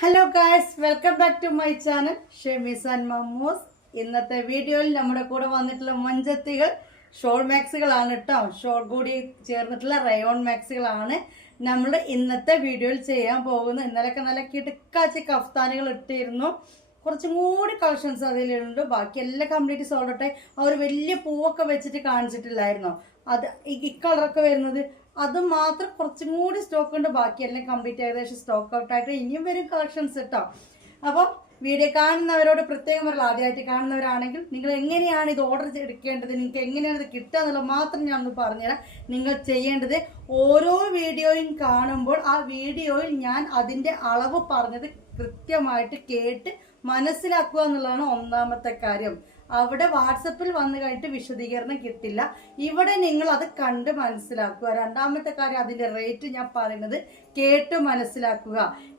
Hello guys, welcome back to my channel Shemees and Mammoos. ഇന്നത്തെ വീഡിയോയിൽ നമ്മുടെ കൂടെ വന്നിട്ടുള്ള മഞ്ചത്തികൾ ഷോൾ മാക്സുകളാണ് കേട്ടോ. ഷോൾ കൂടി ചേർന്നിട്ടുള്ള റയോൺ മാക്സുകളാണ് നമ്മൾ ഇന്നത്തെ വീഡിയോയിൽ ചെയ്യാൻ പോകുന്നത്. ഇന്നലെയൊക്കെ നല്ല കിടക്കാച്ചി കഫ്താനുകൾ ഇട്ടിരുന്നു. കുറച്ചും കൂടി കളക്ഷൻസ് അതിലുണ്ട്. ബാക്കി എല്ലാം കംപ്ലീറ്റ് സോൾഡ് ഔട്ടായി. അവർ വലിയ പൂവൊക്കെ വെച്ചിട്ട് കാണിച്ചിട്ടില്ലായിരുന്നോ, അത് ഈ കളറൊക്കെ വരുന്നത് അത് മാത്രം കുറച്ചും കൂടി സ്റ്റോക്ക് ഉണ്ട്. ബാക്കിയെല്ലാം കംപ്ലീറ്റ് ഏകദേശം സ്റ്റോക്ക് ഔട്ട് ആയിട്ട് ഇനിയും വരും കളക്ഷൻസ് കേട്ടോ. അപ്പോൾ വീഡിയോ കാണുന്നവരോട് പ്രത്യേകം പറയില്ല, ആദ്യമായിട്ട് കാണുന്നവരാണെങ്കിൽ നിങ്ങൾ എങ്ങനെയാണ് ഇത് ഓർഡർ എടുക്കേണ്ടത്, നിങ്ങൾക്ക് എങ്ങനെയാണ് ഇത് കിട്ടുക എന്നുള്ളത് മാത്രം ഞാൻ ഒന്ന് പറഞ്ഞുതരാം. നിങ്ങൾ ചെയ്യേണ്ടത് ഓരോ വീഡിയോയും കാണുമ്പോൾ ആ വീഡിയോയിൽ ഞാൻ അതിൻ്റെ അളവ് പറഞ്ഞത് കൃത്യമായിട്ട് കേട്ട് മനസ്സിലാക്കുക എന്നുള്ളതാണ് ഒന്നാമത്തെ കാര്യം. അവിടെ വാട്സപ്പിൽ വന്നു കഴിഞ്ഞിട്ട് വിശദീകരണം കിട്ടില്ല. ഇവിടെ നിങ്ങൾ അത് കണ്ട് മനസ്സിലാക്കുക. രണ്ടാമത്തെ കാര്യം, അതിന്റെ റേറ്റ് ഞാൻ പറയുന്നത് കേട്ട് മനസ്സിലാക്കുക.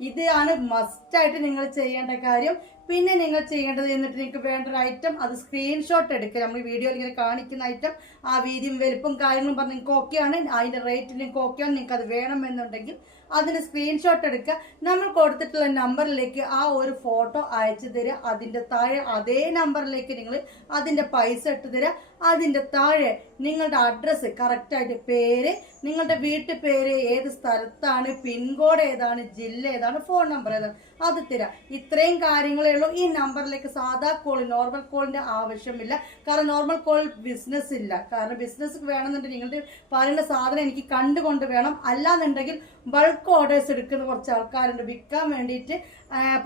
ഇതാണ് മസ്റ്റായിട്ട് നിങ്ങൾ ചെയ്യേണ്ട കാര്യം. പിന്നെ നിങ്ങൾ ചെയ്യേണ്ടത്, എന്നിട്ട് നിങ്ങൾക്ക് വേണ്ട ഒരു ഐറ്റം അത് സ്ക്രീൻഷോട്ട് എടുക്കുക. നമ്മൾ വീഡിയോയിൽ ഇങ്ങനെ കാണിക്കുന്ന ഐറ്റം ആ വീതിയും വലുപ്പം കാര്യങ്ങളും പറഞ്ഞ് നിങ്ങൾക്ക് ഓക്കെയാണ്, അതിന്റെ റേറ്റ് നിങ്ങൾക്ക് ഓക്കെയാണ്, നിങ്ങൾക്ക് അത് വേണമെന്നുണ്ടെങ്കിൽ അതിന് സ്ക്രീൻഷോട്ട് എടുക്കുക. നമ്മൾ കൊടുത്തിട്ടുള്ള നമ്പറിലേക്ക് ആ ഒരു ഫോട്ടോ അയച്ചു തരിക. അതിന്റെ താഴെ അതേ നമ്പറിലേക്ക് നിങ്ങൾ അതിന്റെ പൈസ ഇട്ട് തരിക. അതിന്റെ താഴെ നിങ്ങളുടെ അഡ്രസ്സ് കറക്റ്റായിട്ട്, പേര്, നിങ്ങളുടെ വീട്ടു പേര്, ഏത് സ്ഥലത്താണ്, പിൻകോഡ് ഏതാണ്, ജില്ല ഏതാണ്, ഫോൺ നമ്പർ ഏതാണ്, അത് തരാം. ഇത്രയും കാര്യങ്ങളേ ഉള്ളൂ. ഈ നമ്പറിലേക്ക് സാധാ കോൾ, നോർമൽ കോളിന്റെ ആവശ്യമില്ല. കാരണം നോർമൽ കോൾ ബിസിനസ് ഇല്ല. കാരണം ബിസിനസ് വേണമെന്നുണ്ടെങ്കിൽ നിങ്ങളുടെ പറയുന്ന സാധനം എനിക്ക് കണ്ടുകൊണ്ട് വേണം. അല്ലാന്നുണ്ടെങ്കിൽ ബൾക്ക് ഓർഡേഴ്സ് എടുക്കുന്ന കുറച്ച് ആൾക്കാരുണ്ട് വിൽക്കാൻ വേണ്ടിയിട്ട്.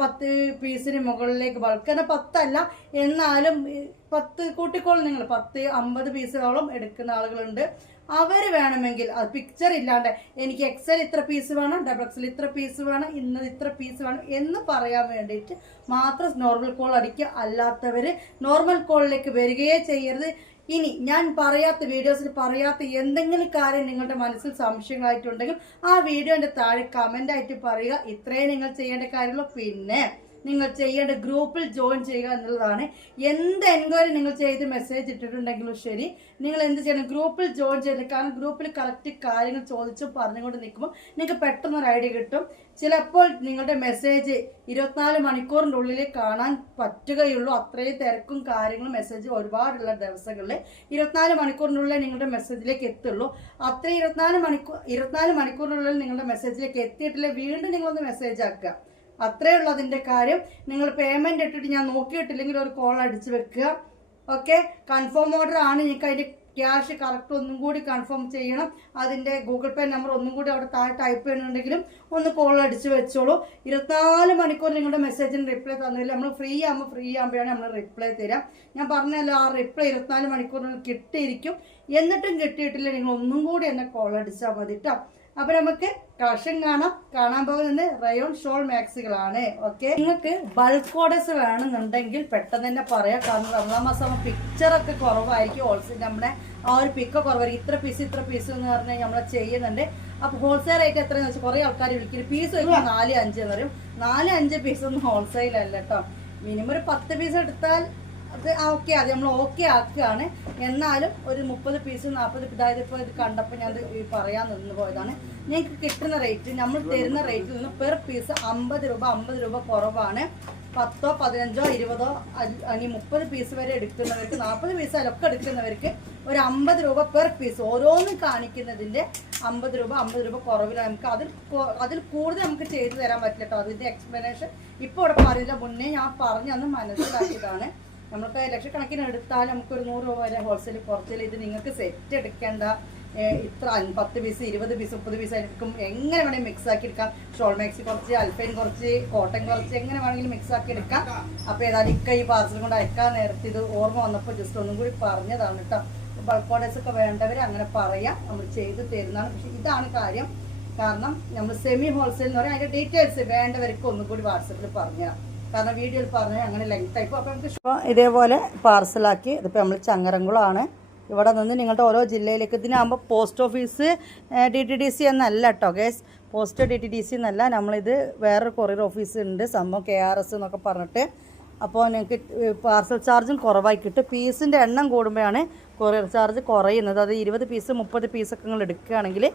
10 പീസിന് മുകളിലേക്ക് ബൾക്ക്, തന്നെ 10 അല്ല എന്നാലും 10 കൂട്ടിക്കോൾ, നിങ്ങൾ 10-50 പീസുകളോളം എടുക്കുന്ന ആളുകളുണ്ട്. അവർ വേണമെങ്കിൽ അത് പിക്ചർ ഇല്ലാണ്ട് എനിക്ക് എക്സൽ ഇത്ര പീസ് വേണം, ഡബിൾ എക്സൽ ഇത്ര പീസ് വേണം, ഇന്നത് ഇത്ര പീസ് വേണം എന്ന് പറയാൻ വേണ്ടിയിട്ട് മാത്രം നോർമൽ കോൾ അടിക്കുക. അല്ലാത്തവർ നോർമൽ കോളിലേക്ക് വരികയേ ചെയ്യരുത്. ഇനി ഞാൻ പറയാത്ത വീഡിയോസിൽ പറയാത്ത എന്തെങ്കിലും കാര്യം നിങ്ങളുടെ മനസ്സിൽ സംശയങ്ങളായിട്ടുണ്ടെങ്കിൽ ആ വീഡിയോന്റെ താഴെ കമന്റ് ആയിട്ട് പറയുക. ഇത്രയും നിങ്ങൾ ചെയ്യേണ്ട കാര്യമുള്ളൂ. പിന്നെ നിങ്ങൾ ചെയ്യേണ്ട ഗ്രൂപ്പിൽ ജോയിൻ ചെയ്യുക എന്നുള്ളതാണ്. എന്ത് എൻക്വയറി നിങ്ങൾ ചെയ്ത് മെസ്സേജ് ഇട്ടിട്ടുണ്ടെങ്കിലും ശരി, നിങ്ങൾ എന്ത് ചെയ്യണം, ഗ്രൂപ്പിൽ ജോയിൻ ചെയ്യണം. കാരണം ഗ്രൂപ്പിൽ കറക്റ്റ് കാര്യങ്ങൾ ചോദിച്ചും പറഞ്ഞുകൊണ്ട് നിൽക്കുമ്പോൾ നിങ്ങൾക്ക് പെട്ടെന്നൊരു ഐഡിയ കിട്ടും. ചിലപ്പോൾ നിങ്ങളുടെ മെസ്സേജ് 24 മണിക്കൂറിൻ്റെ ഉള്ളിൽ കാണാൻ പറ്റുകയുള്ളൂ. അത്രയും തിരക്കും കാര്യങ്ങളും മെസ്സേജ് ഒരുപാടുള്ള ദിവസങ്ങളിൽ 24 മണിക്കൂറിനുള്ളിൽ നിങ്ങളുടെ മെസ്സേജിലേക്ക് എത്തുള്ളൂ. അത്രയും 24 മണിക്കൂറിനുള്ളിൽ നിങ്ങളുടെ മെസ്സേജിലേക്ക് എത്തിയിട്ടില്ല, വീണ്ടും നിങ്ങളൊന്ന് മെസ്സേജ് ആക്കുക. അത്രേ ഉള്ളൂ അതിൻ്റെ കാര്യം. നിങ്ങൾ പേയ്മെന്റ് ഇട്ടിട്ട് ഞാൻ നോക്കിയിട്ടില്ലെങ്കിൽ ഒരു കോൾ അടിച്ച് വെക്കുക. ഓക്കെ, കൺഫേം ഓർഡർ ആണ്. നിങ്ങൾക്ക് അതിൻ്റെ ക്യാഷ് കറക്റ്റ് ഒന്നും കൂടി കൺഫേം ചെയ്യണം. അതിൻ്റെ ഗൂഗിൾ പേ നമ്പർ ഒന്നും കൂടി അവിടെ താഴെ ടൈപ്പ് ചെയ്യണമെന്നുണ്ടെങ്കിലും ഒന്ന് കോൾ അടിച്ച് വെച്ചോളൂ. 24 മണിക്കൂർ നിങ്ങളുടെ മെസ്സേജിന് റിപ്ലൈ തന്നില്ല. നമ്മൾ ഫ്രീ ആകുമ്പോഴാണ് നമ്മൾ റിപ്ലൈ തരാം. ഞാൻ പറഞ്ഞല്ലോ, ആ റിപ്ലൈ 24 മണിക്കൂറിനുള്ളിൽ കിട്ടിയിരിക്കും. എന്നിട്ടും കിട്ടിയിട്ടില്ല, നിങ്ങൾ ഒന്നും കൂടി എന്നെ കോൾ അടിച്ചാൽ മതി കേട്ടോ. അപ്പൊ നമുക്ക് കളക്ഷൻ കാണാൻ പോകുന്നത് റയോൺ ഷോൾ മാക്സുകളാണ്. ഓക്കെ, നിങ്ങൾക്ക് ബൾക്ക് ഓർഡേഴ്സ് വേണമെന്നുണ്ടെങ്കിൽ പെട്ടെന്ന് തന്നെ പറയാം. കാരണം റമദാൻ മാസം പിക്ചറൊക്കെ കുറവായിരിക്കും. ഹോൾസെയിൽ നമ്മുടെ ആ ഒരു പിക്ക് കുറവായിരിക്കും. ഇത്ര പീസ് എന്ന് പറഞ്ഞാൽ നമ്മൾ ചെയ്യുന്നുണ്ട്. അപ്പൊ ഹോൾസെയിൽ റേറ്റ് എത്രയെന്ന് വെച്ചാൽ കുറെ ആൾക്കാർ വിളിക്കും, പീസ് വയ്ക്കും 4-5 എന്ന് പറയും. 4-5 പീസ് ഒന്നും ഹോൾസെയിൽ അല്ല കേട്ടോ. മിനിമം ഒരു 10 പീസ് എടുത്താൽ അത് ഓക്കെ, അത് നമ്മൾ ഓക്കെ ആക്കുകയാണ്. എന്നാലും ഒരു 30 പീസ് 40, അതായത് ഇപ്പോൾ ഇത് കണ്ടപ്പോൾ ഞാൻ പറയാൻ നിന്ന് പോയതാണ്. നിങ്ങൾക്ക് കിട്ടുന്ന റേറ്റ്, നമ്മൾ തരുന്ന റേറ്റിൽ നിന്ന് പെർ പീസ് 50 രൂപ കുറവാണ്. 10, 15, 20 ഇനി 30 പീസ് വരെ എടുക്കുന്നവർക്ക്, 40 പീസ് അതിലൊക്കെ എടുക്കുന്നവർക്ക് ഒരു 50 രൂപ പെർ പീസ്. ഓരോന്നും കാണിക്കുന്നതിൻ്റെ 50 രൂപ കുറവിലാണ്. നമുക്ക് അതിൽ കൂടുതൽ നമുക്ക് ചെയ്തു തരാൻ പറ്റില്ല കേട്ടോ. അതിൻ്റെ എക്സ്പ്ലനേഷൻ ഇപ്പോൾ ഇവിടെ പറയില്ല, മുന്നേ ഞാൻ പറഞ്ഞന്ന് മനസ്സിലാക്കിയതാണ്. നമുക്ക് ലക്ഷക്കണക്കിന് എടുത്താൽ നമുക്കൊരു 100 രൂപ വരെ ഹോൾസെയിൽ കുറച്ചിൽ. ഇത് നിങ്ങൾക്ക് സെറ്റ് എടുക്കേണ്ട, ഇത്ര 10 പീസ് 20 പീസ് 30 പീസ് ആയിരിക്കും. എങ്ങനെ വേണമെങ്കിൽ മിക്സ് ആക്കി എടുക്കാം. ഷോൾ മാക്സി കുറച്ച്, അൽഫൈൻ കുറച്ച്, കോട്ടൺ കുറച്ച്, എങ്ങനെ വേണമെങ്കിലും മിക്സ് ആക്കി എടുക്കാം. അപ്പോൾ ഏതായാലും ഈ പാർസൽ കൊണ്ട് അയക്കാൻ നേരത്തെ ഇത് ഓർമ്മ വന്നപ്പോൾ ജസ്റ്റ് ഒന്നും കൂടി പറഞ്ഞതാണ് കേട്ടോ. ബൾക്ക് ഓർഡേഴ്സ് ഒക്കെ വേണ്ടവർ അങ്ങനെ പറയാം, നമ്മൾ ചെയ്ത് തരുന്നതാണ്. പക്ഷെ ഇതാണ് കാര്യം. കാരണം നമ്മൾ സെമി ഹോൾസെയിൽ എന്ന് പറയാം. അതിൻ്റെ ഡീറ്റെയിൽസ് വേണ്ടവർക്ക് ഒന്നും കൂടി വാട്സപ്പിൽ പറഞ്ഞുതരാം. കാരണം വീഡിയോയിൽ പറഞ്ഞാൽ അങ്ങനെ ലെങ്ത് ആയിപ്പോൾ. അപ്പോൾ നമുക്ക് ഇതേപോലെ പാർസലാക്കി, ഇതിപ്പോൾ നമ്മൾ ചങ്ങരംകുളമാണ്. ഇവിടെ നിന്ന് നിങ്ങളുടെ ഓരോ ജില്ലയിലേക്ക്, ഇതിനാകുമ്പോൾ പോസ്റ്റ് ഓഫീസ് DTDC എന്നല്ല കേട്ടോ ഗേസ്, പോസ്റ്റ് DTDC എന്നല്ല. നമ്മളിത് വേറൊരു കൊറിയർ ഓഫീസ് ഉണ്ട്, സംഭവം KRS എന്നൊക്കെ പറഞ്ഞിട്ട്. അപ്പോൾ നിങ്ങൾക്ക് പാർസൽ ചാർജും കുറവായി കിട്ടും. പീസിൻ്റെ എണ്ണം കൂടുമ്പോഴാണ് കൊറിയർ ചാർജ് കുറയുന്നത്. അത് 20 പീസ് 30 പീസൊക്കെ നിങ്ങൾ എടുക്കുകയാണെങ്കിൽ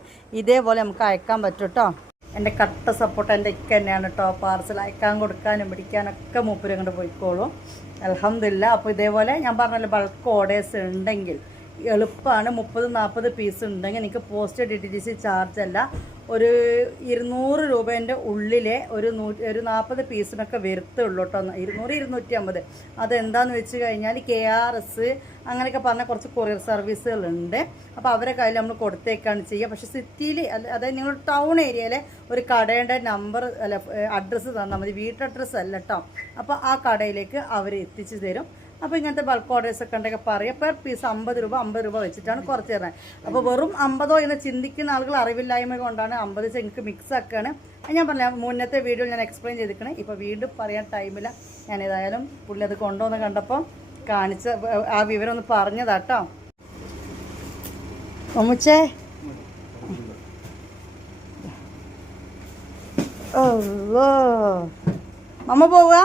ഇതേപോലെ നമുക്ക് അയക്കാൻ പറ്റും കേട്ടോ. എൻ്റെ കട്ട സപ്പോർട്ട് എൻ്റെ ഇക്ക തന്നെയാണ് കേട്ടോ. പാർസൽ അയക്കാൻ കൊടുക്കാനും പിടിക്കാനൊക്കെ മൂപ്പര് അങ്ങോട്ട് പോയിക്കോളും. അൽഹംദുലില്ലാ. അപ്പോൾ ഇതേപോലെ ഞാൻ പറഞ്ഞല്ലോ, ബൾക്ക് ഓർഡേഴ്സ് ഉണ്ടെങ്കിൽ എളുപ്പമാണ്. 30-40 പീസ് ഉണ്ടെങ്കിൽ എനിക്ക് പോസ്റ്റ് DTDC ചാർജ് അല്ല, ഒരു 200 രൂപേൻ്റെ ഉള്ളിലെ ഒരു 40 പീസിനൊക്കെ വരുത്തുള്ളൂ കേട്ടോ. 200-250. അതെന്താന്ന് വെച്ച് കഴിഞ്ഞാൽ KRS അങ്ങനെയൊക്കെ പറഞ്ഞ കുറച്ച് കൊറിയർ സർവീസുകളുണ്ട്. അപ്പോൾ അവരെ കയ്യിൽ നമ്മൾ കൊടുത്തേക്കാണ് ചെയ്യുക. പക്ഷേ സിറ്റിയിൽ, അതായത് നിങ്ങൾ ടൗൺ ഏരിയയിലെ ഒരു കടയുടെ നമ്പർ അല്ല അഡ്രസ്സ് തന്നാൽ മതി, വീട്ടഡ്രസ്സ് അല്ല കേട്ടോ. അപ്പോൾ ആ കടയിലേക്ക് അവർ എത്തിച്ചു തരും. അപ്പോൾ ഇങ്ങനത്തെ ബൾക്ക് ഓർഡേഴ്സ് ഒക്കെ ഉണ്ടെങ്കിൽ പറയാം. പെർ പീസ് 50 രൂപ വെച്ചിട്ടാണ് കുറച്ച് തരുന്നത്. അപ്പോൾ വെറും 50 എന്ന് ചിന്തിക്കുന്ന ആളുകൾ അറിവില്ലായ്മ കൊണ്ടാണ് 50 എനിക്ക് മിക്സ് ആക്കുകയാണ്. ഞാൻ പറഞ്ഞ മുന്നത്തെ വീഡിയോ ഞാൻ എക്സ്പ്ലെയിൻ ചെയ്തിരിക്കണേ. ഇപ്പോൾ വീണ്ടും പറയാൻ ടൈമില്ല. ഞാൻ ഏതായാലും പുള്ളി അത് കൊണ്ടുവന്ന് കണ്ടപ്പോൾ കാണിച്ച ആ വിവരം ഒന്ന് പറഞ്ഞതാട്ടോ. മമ്മുച്ചേ, ഓ മമ്മ പോവുക?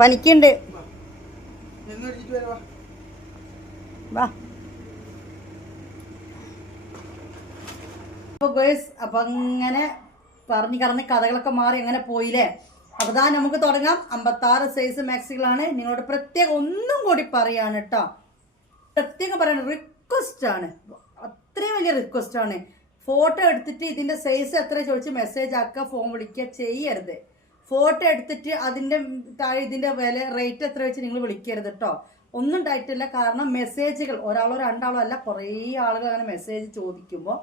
പനിക്കുണ്ട്. വാ. അപ്പൊ അങ്ങനെ പറഞ്ഞു കറന്ന് കഥകളൊക്കെ മാറി അങ്ങനെ പോയില്ലേ. അപ്പൊ ദാ നമുക്ക് തുടങ്ങാം. 56 സൈസ് മാക്സികളാണ്. നിങ്ങളോട് പ്രത്യേകം ഒന്നും കൂടി പറയാണ് കേട്ടോ. പ്രത്യേകം പറയാണ്, റിക്വസ്റ്റ് ആണ്, അത്രയും വലിയ റിക്വസ്റ്റ് ആണ്. ഫോട്ടോ എടുത്തിട്ട് ഇതിന്റെ സൈസ് എത്ര ചോദിച്ച് മെസ്സേജ് ആക്കുക, ഫോൺ വിളിക്കുക ചെയ്യരുത്. ഫോട്ടോ എടുത്തിട്ട് അതിന്റെ താഴെ ഇതിന്റെ വില റേറ്റ് എത്ര വെച്ച് നിങ്ങൾ വിളിക്കരുത് കേട്ടോ. ഒന്നും ഉണ്ടായിട്ടില്ല. കാരണം മെസ്സേജുകൾ ഒരാളോ രണ്ടാളോ അല്ല, കുറേ ആളുകൾ അങ്ങനെ മെസ്സേജ് ചോദിക്കുമ്പോൾ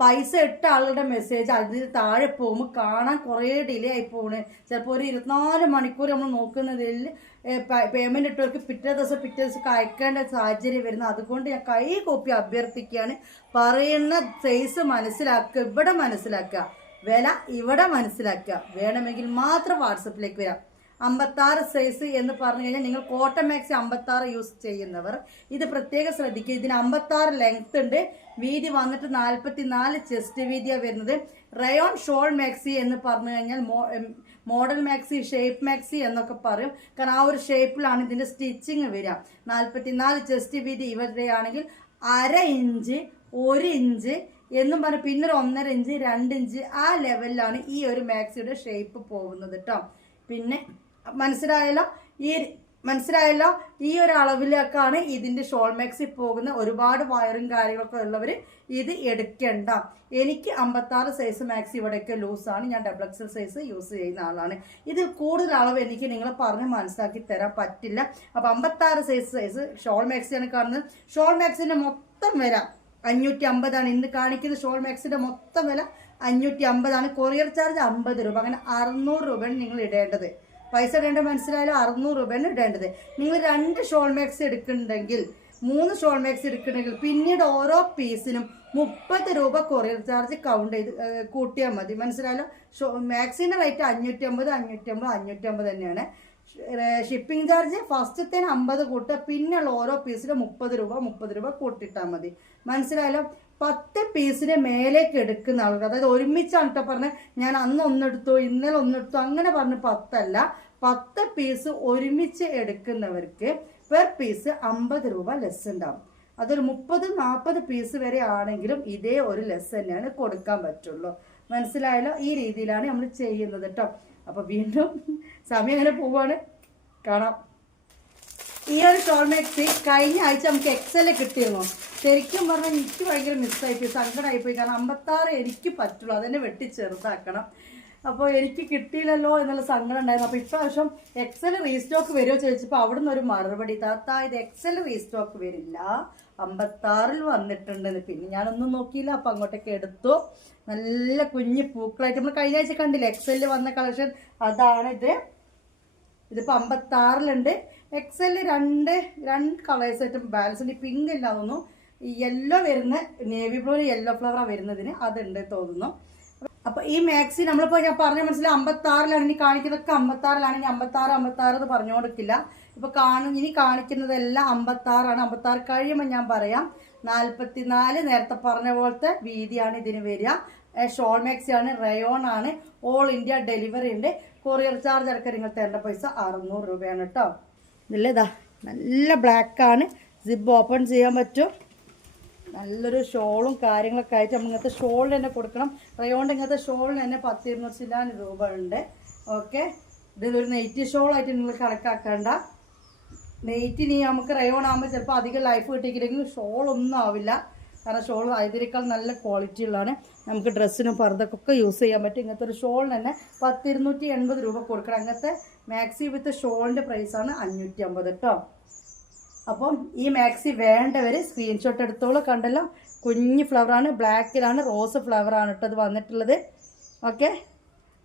പൈസ ഇട്ട ആളുകളുടെ മെസ്സേജ് അതിന് താഴെ പോകുമ്പോൾ കാണാൻ കുറേ ഡിലേ ആയി പോണ്. ചിലപ്പോൾ ഒരു 24 മണിക്കൂർ നമ്മൾ നോക്കുന്നതിൽ പേയ്മെന്റ് ഇട്ടവർക്ക് പിറ്റേ ദിവസം അയക്കേണ്ട സാഹചര്യം വരുന്നത്. അതുകൊണ്ട് ഞാൻ കൈ കൂപ്പി അഭ്യർത്ഥിക്കുകയാണ്, പറയുന്ന സൈസ് മനസ്സിലാക്കുക, ഇവിടെ മനസ്സിലാക്കുക, വില ഇവിടെ മനസ്സിലാക്കുക. വേണമെങ്കിൽ മാത്രം വാട്സപ്പിലേക്ക് വരാം. 56 സൈസ് എന്ന് പറഞ്ഞു കഴിഞ്ഞാൽ നിങ്ങൾ കോട്ടൺ മാക്സി 56 യൂസ് ചെയ്യുന്നവർ ഇത് പ്രത്യേകം ശ്രദ്ധിക്കുക. ഇതിന് 56 ലെങ്ത് ഉണ്ട്. വീതി വന്നിട്ട് 44 ചെസ്റ്റ് വീതിയാണ് വരുന്നത്. റയോൺ ഷോൾ മാക്സി എന്ന് പറഞ്ഞു കഴിഞ്ഞാൽ മോഡൽ മാക്സി, ഷേപ്പ് മാക്സി എന്നൊക്കെ പറയും. കാരണം ആ ഒരു ഷേപ്പിലാണ് ഇതിന്റെ സ്റ്റിച്ചിങ് വരിക. 44 ചെസ്റ്റ് വീതി ഇവരുടെയാണെങ്കിൽ 1/2 ഇഞ്ച്, 1 ഇഞ്ച് എന്നും പറഞ്ഞ് പിന്നെ ഒരു 1.5 ഇഞ്ച്, 2 ഇഞ്ച് ആ ലെവലിലാണ് ഈ ഒരു മാക്സിയുടെ ഷേപ്പ് പോകുന്നത് കേട്ടോ. പിന്നെ മനസ്സിലായല്ലോ ഈ ഒരു അളവിലേക്കാണ് ഇതിന്റെ ഷോൾ മാക്സി പോകുന്ന. ഒരുപാട് വയറും കാര്യങ്ങളൊക്കെ ഉള്ളവർ ഇത് എടുക്കണ്ട. എനിക്ക് 56 സൈസ് മാക്സി ഇവിടെയൊക്കെ ലൂസാണ്. ഞാൻ XXL സൈസ് യൂസ് ചെയ്യുന്ന ആളാണ്. ഇതിൽ കൂടുതൽ അളവ് എനിക്ക് നിങ്ങളെ പറഞ്ഞ് മനസ്സിലാക്കി തരാൻ പറ്റില്ല. അപ്പൊ 56 സൈസ് ഷോൾ മാക്സിയാണ് കാണുന്നത്. ഷോൾ മാക്സിന്റെ മൊത്തം വില 550 ആണ്. ഇന്ന് കാണിക്കുന്ന ഷോൾ മാക്സിന്റെ മൊത്തം വില 550 ആണ്. കൊറിയർ ചാർജ് 50 രൂപ. അങ്ങനെ 600 രൂപയാണ് നിങ്ങൾ ഇടേണ്ടത്. പൈസ ഇടേണ്ടത് മനസ്സിലായാലും 600 രൂപയാണ് ഇടേണ്ടത്. നിങ്ങൾ 2 ഷോൾ മാക്സി എടുക്കുന്നുണ്ടെങ്കിൽ, 3 ഷോൾ മാക്സി എടുക്കുന്നുണ്ടെങ്കിൽ പിന്നീട് ഓരോ പീസിനും 30 രൂപ കൊറിയർ ചാർജ് കൗണ്ട് ചെയ്ത് കൂട്ടിയാൽ മതി. മനസ്സിലായല്ലോ. മാക്സിന്റെ റേറ്റ് 550 തന്നെയാണ്. ഷിപ്പിംഗ് ചാർജ് ഫസ്റ്റത്തേന് 50 കൂട്ടുക, പിന്നെയുള്ള ഓരോ പീസിലും 30 രൂപ കൂട്ടിയിട്ടാൽ മതി. മനസ്സിലായല്ലോ. 10 പീസിന് മേലേക്ക് എടുക്കുന്ന ആളുകൾ, അതായത് ഒരുമിച്ചാണ് കേട്ടോ പറഞ്ഞത്. ഞാൻ അന്ന് ഒന്നെടുത്തു, ഇന്നലെ ഒന്നെടുത്തു, അങ്ങനെ പറഞ്ഞ് 10 അല്ല, 10 പീസ് ഒരുമിച്ച് എടുക്കുന്നവർക്ക് പെർ പീസ് 50 രൂപ ലെസ് ഉണ്ടാവും. അതൊരു 30-40 പീസ് വരെ ആണെങ്കിലും ഇതേ ഒരു ലെസ് തന്നെയാണ് കൊടുക്കാൻ പറ്റുള്ളൂ. മനസ്സിലായല്ലോ. ഈ രീതിയിലാണ് നമ്മൾ ചെയ്യുന്നത് കേട്ടോ. അപ്പൊ വീണ്ടും സമയം അങ്ങനെ പോവാണ്, കാണാം. ഈ ഒരു ഷോൾ മാക്സി കഴിഞ്ഞ ആഴ്ച നമുക്ക് XL കിട്ടിയിരുന്നു. ശരിക്കും പറഞ്ഞാൽ എനിക്ക് ഭയങ്കര മിസ്സായിപ്പോയി, സങ്കടമായിപ്പോയി. കാരണം 56 എനിക്ക് പറ്റുള്ളൂ, അതെന്നെ വെട്ടി ചെറുതാക്കണം. അപ്പോൾ എനിക്ക് കിട്ടിയില്ലല്ലോ എന്നുള്ള സങ്കടം ഉണ്ടായിരുന്നു. അപ്പോൾ ഇപ്രാവശ്യം XL റീസ്റ്റോക്ക് വരുമോ ചോദിച്ചപ്പോൾ അവിടുന്ന് ഒരു മറുപടി, താത്ത ഇത് XL റീസ്റ്റോക്ക് വരില്ല, 56 വന്നിട്ടുണ്ടെന്ന്. പിന്നെ ഞാനൊന്നും നോക്കിയില്ല. അപ്പം അങ്ങോട്ടേക്ക് എടുത്തു. നല്ല കുഞ്ഞ് പൂക്കളായിട്ട് നമ്മൾ കഴിഞ്ഞ ആഴ്ച കണ്ടില്ല XL വന്ന കളക്ഷൻ, അതാണിത്. ഇതിപ്പോൾ 56 XL രണ്ട് കളേഴ്സ് ആയിട്ട് ബാലൻസ് ഉണ്ട്. പിങ്ക് ഇല്ല തോന്നുന്നു, യെല്ലോ വരുന്ന നേവി ബ്ലൂ യെല്ലോ ഫ്ലവറാണ് വരുന്നതിന്, അതുണ്ട് തോന്നുന്നു. അപ്പോൾ ഈ മാക്സി നമ്മളിപ്പോൾ ഞാൻ പറഞ്ഞ മനസ്സിലായി 56 ഇനി കാണിക്കുന്നതൊക്കെ 56 ഇനി 56 എന്ന് പറഞ്ഞുകൊടുക്കില്ല. ഇപ്പോൾ ഇനി കാണിക്കുന്നതെല്ലാം 56 56 കഴിയുമ്പോൾ ഞാൻ പറയാം. 44 നേരത്തെ പറഞ്ഞ പോലത്തെ വീതിയാണ് ഇതിന് വരിക. ഷോൾ മാക്സി ആണ്, റയോൺ ആണ്, ഓൾ ഇന്ത്യ ഡെലിവറി ഉണ്ട്. കൊറിയർ ചാർജ് അടക്കം നിങ്ങൾ തരേണ്ട പൈസ 600 രൂപയാണ് കേട്ടോ. ഇതില്ലേ ഇതാ നല്ല ബ്ലാക്കാണ്. സിബ് ഓപ്പൺ ചെയ്യാൻ പറ്റും. നല്ലൊരു ഷോളും കാര്യങ്ങളൊക്കെ ആയിട്ട് നമ്മൾ ഇങ്ങനത്തെ ഷോളിന് തന്നെ കൊടുക്കണം. റയോണ്ട് ഇങ്ങനത്തെ ഷോളിന് തന്നെ 10-200 രൂപ ഉണ്ട്. ഓക്കെ, ഇതൊരു നെയ്റ്റി ഷോളായിട്ട് നിങ്ങൾ കണക്കാക്കേണ്ട. നെയ്റ്റിന് നമുക്ക് റയോൺ ആകുമ്പോൾ ചിലപ്പോൾ അധികം ലൈഫ് കിട്ടിയില്ലെങ്കിൽ ഷോളൊന്നും ആവില്ല. കാരണം ഷോൾ ഇതിനേക്കാൾ നല്ല ക്വാളിറ്റി ഉള്ളതാണ്. നമുക്ക് ഡ്രസ്സിനും പർദ്ദക്കൊക്കെ യൂസ് ചെയ്യാൻ പറ്റും. ഇങ്ങനത്തെ ഒരു ഷോളിന് തന്നെ 10-280 രൂപ കൊടുക്കണം. അങ്ങനത്തെ മാക്സി വിത്ത് ഷോളിൻ്റെ പ്രൈസാണ് 550 കേട്ടോ. അപ്പം ഈ മാക്സി വേണ്ടവർ സ്ക്രീൻഷോട്ട് എടുത്തോളൂ. കണ്ടല്ലോ, കുഞ്ഞ് ഫ്ലവറാണ്, ബ്ലാക്കിലാണ്, റോസ് ഫ്ലവറാണ് കേട്ടോ ഇത് വന്നിട്ടുള്ളത്. Okay,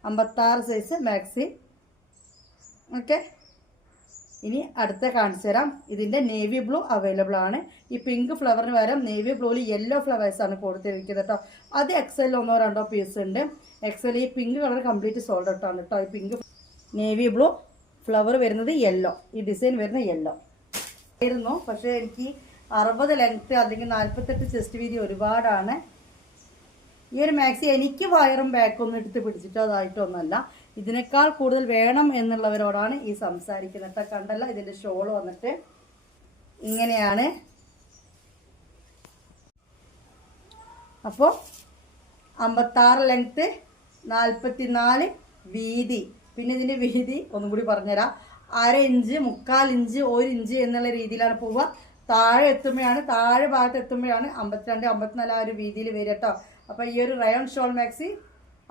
56 size maxi. ഓക്കെ, ഇനി അടുത്ത കാണിച്ചു തരാം. ഇതിൻ്റെ നേവി ബ്ലൂ അവൈലബിൾ ആണ്. ഈ പിങ്ക് ഫ്ലവറിന് പകരം നേവി ബ്ലൂവിൽ യെല്ലോ ഫ്ലവേഴ്സാണ് കൊടുത്തിരിക്കുന്നത് കേട്ടോ. അത് എക്സൽ 1-2 പീസ് ഉണ്ട്. എക്സൽ ഈ pink colour complete sold out ആണ് കേട്ടോ. ഈ പിങ്ക് നേവി ബ്ലൂ ഫ്ലവർ വരുന്നത് യെല്ലോ, ഈ ഡിസൈൻ വരുന്നത് യെല്ലോ ആയിരുന്നു. പക്ഷേ എനിക്ക് 60 ലെങ്ത്ത് അല്ലെങ്കിൽ 48 ചെസ്റ്റ് വീതി ഒരുപാടാണ്. ഈ ഒരു മാക്സി എനിക്ക് വയറും ബാക്കൊന്നും എടുത്ത് പിടിച്ചിട്ടോ അതായിട്ടൊന്നുമല്ല, ഇതിനേക്കാൾ കൂടുതൽ വേണം എന്നുള്ളവരോടാണ് ഈ സംസാരിക്കുന്നത്. കണ്ടല്ലോ, ഇതിൻ്റെ ഷോൾ വന്നിട്ട് ഇങ്ങനെയാണ്. അപ്പോൾ 56 ലെങ്ത്ത്, 44 വീതി. പിന്നെ ഇതിൻ്റെ വീതി ഒന്നും കൂടി പറഞ്ഞുതരാം. 1/2 ഇഞ്ച്, 3/4 ഇഞ്ച്, 1 ഇഞ്ച് എന്നുള്ള രീതിയിലാണ് പോവുക. താഴെ ഭാഗത്ത് എത്തുമ്പോഴാണ് 52-54 ആ ഒരു വീതിയിൽ വരിക കേട്ടോ. അപ്പോൾ ഈ ഒരു റയോൺ ഷോൾ മാക്സി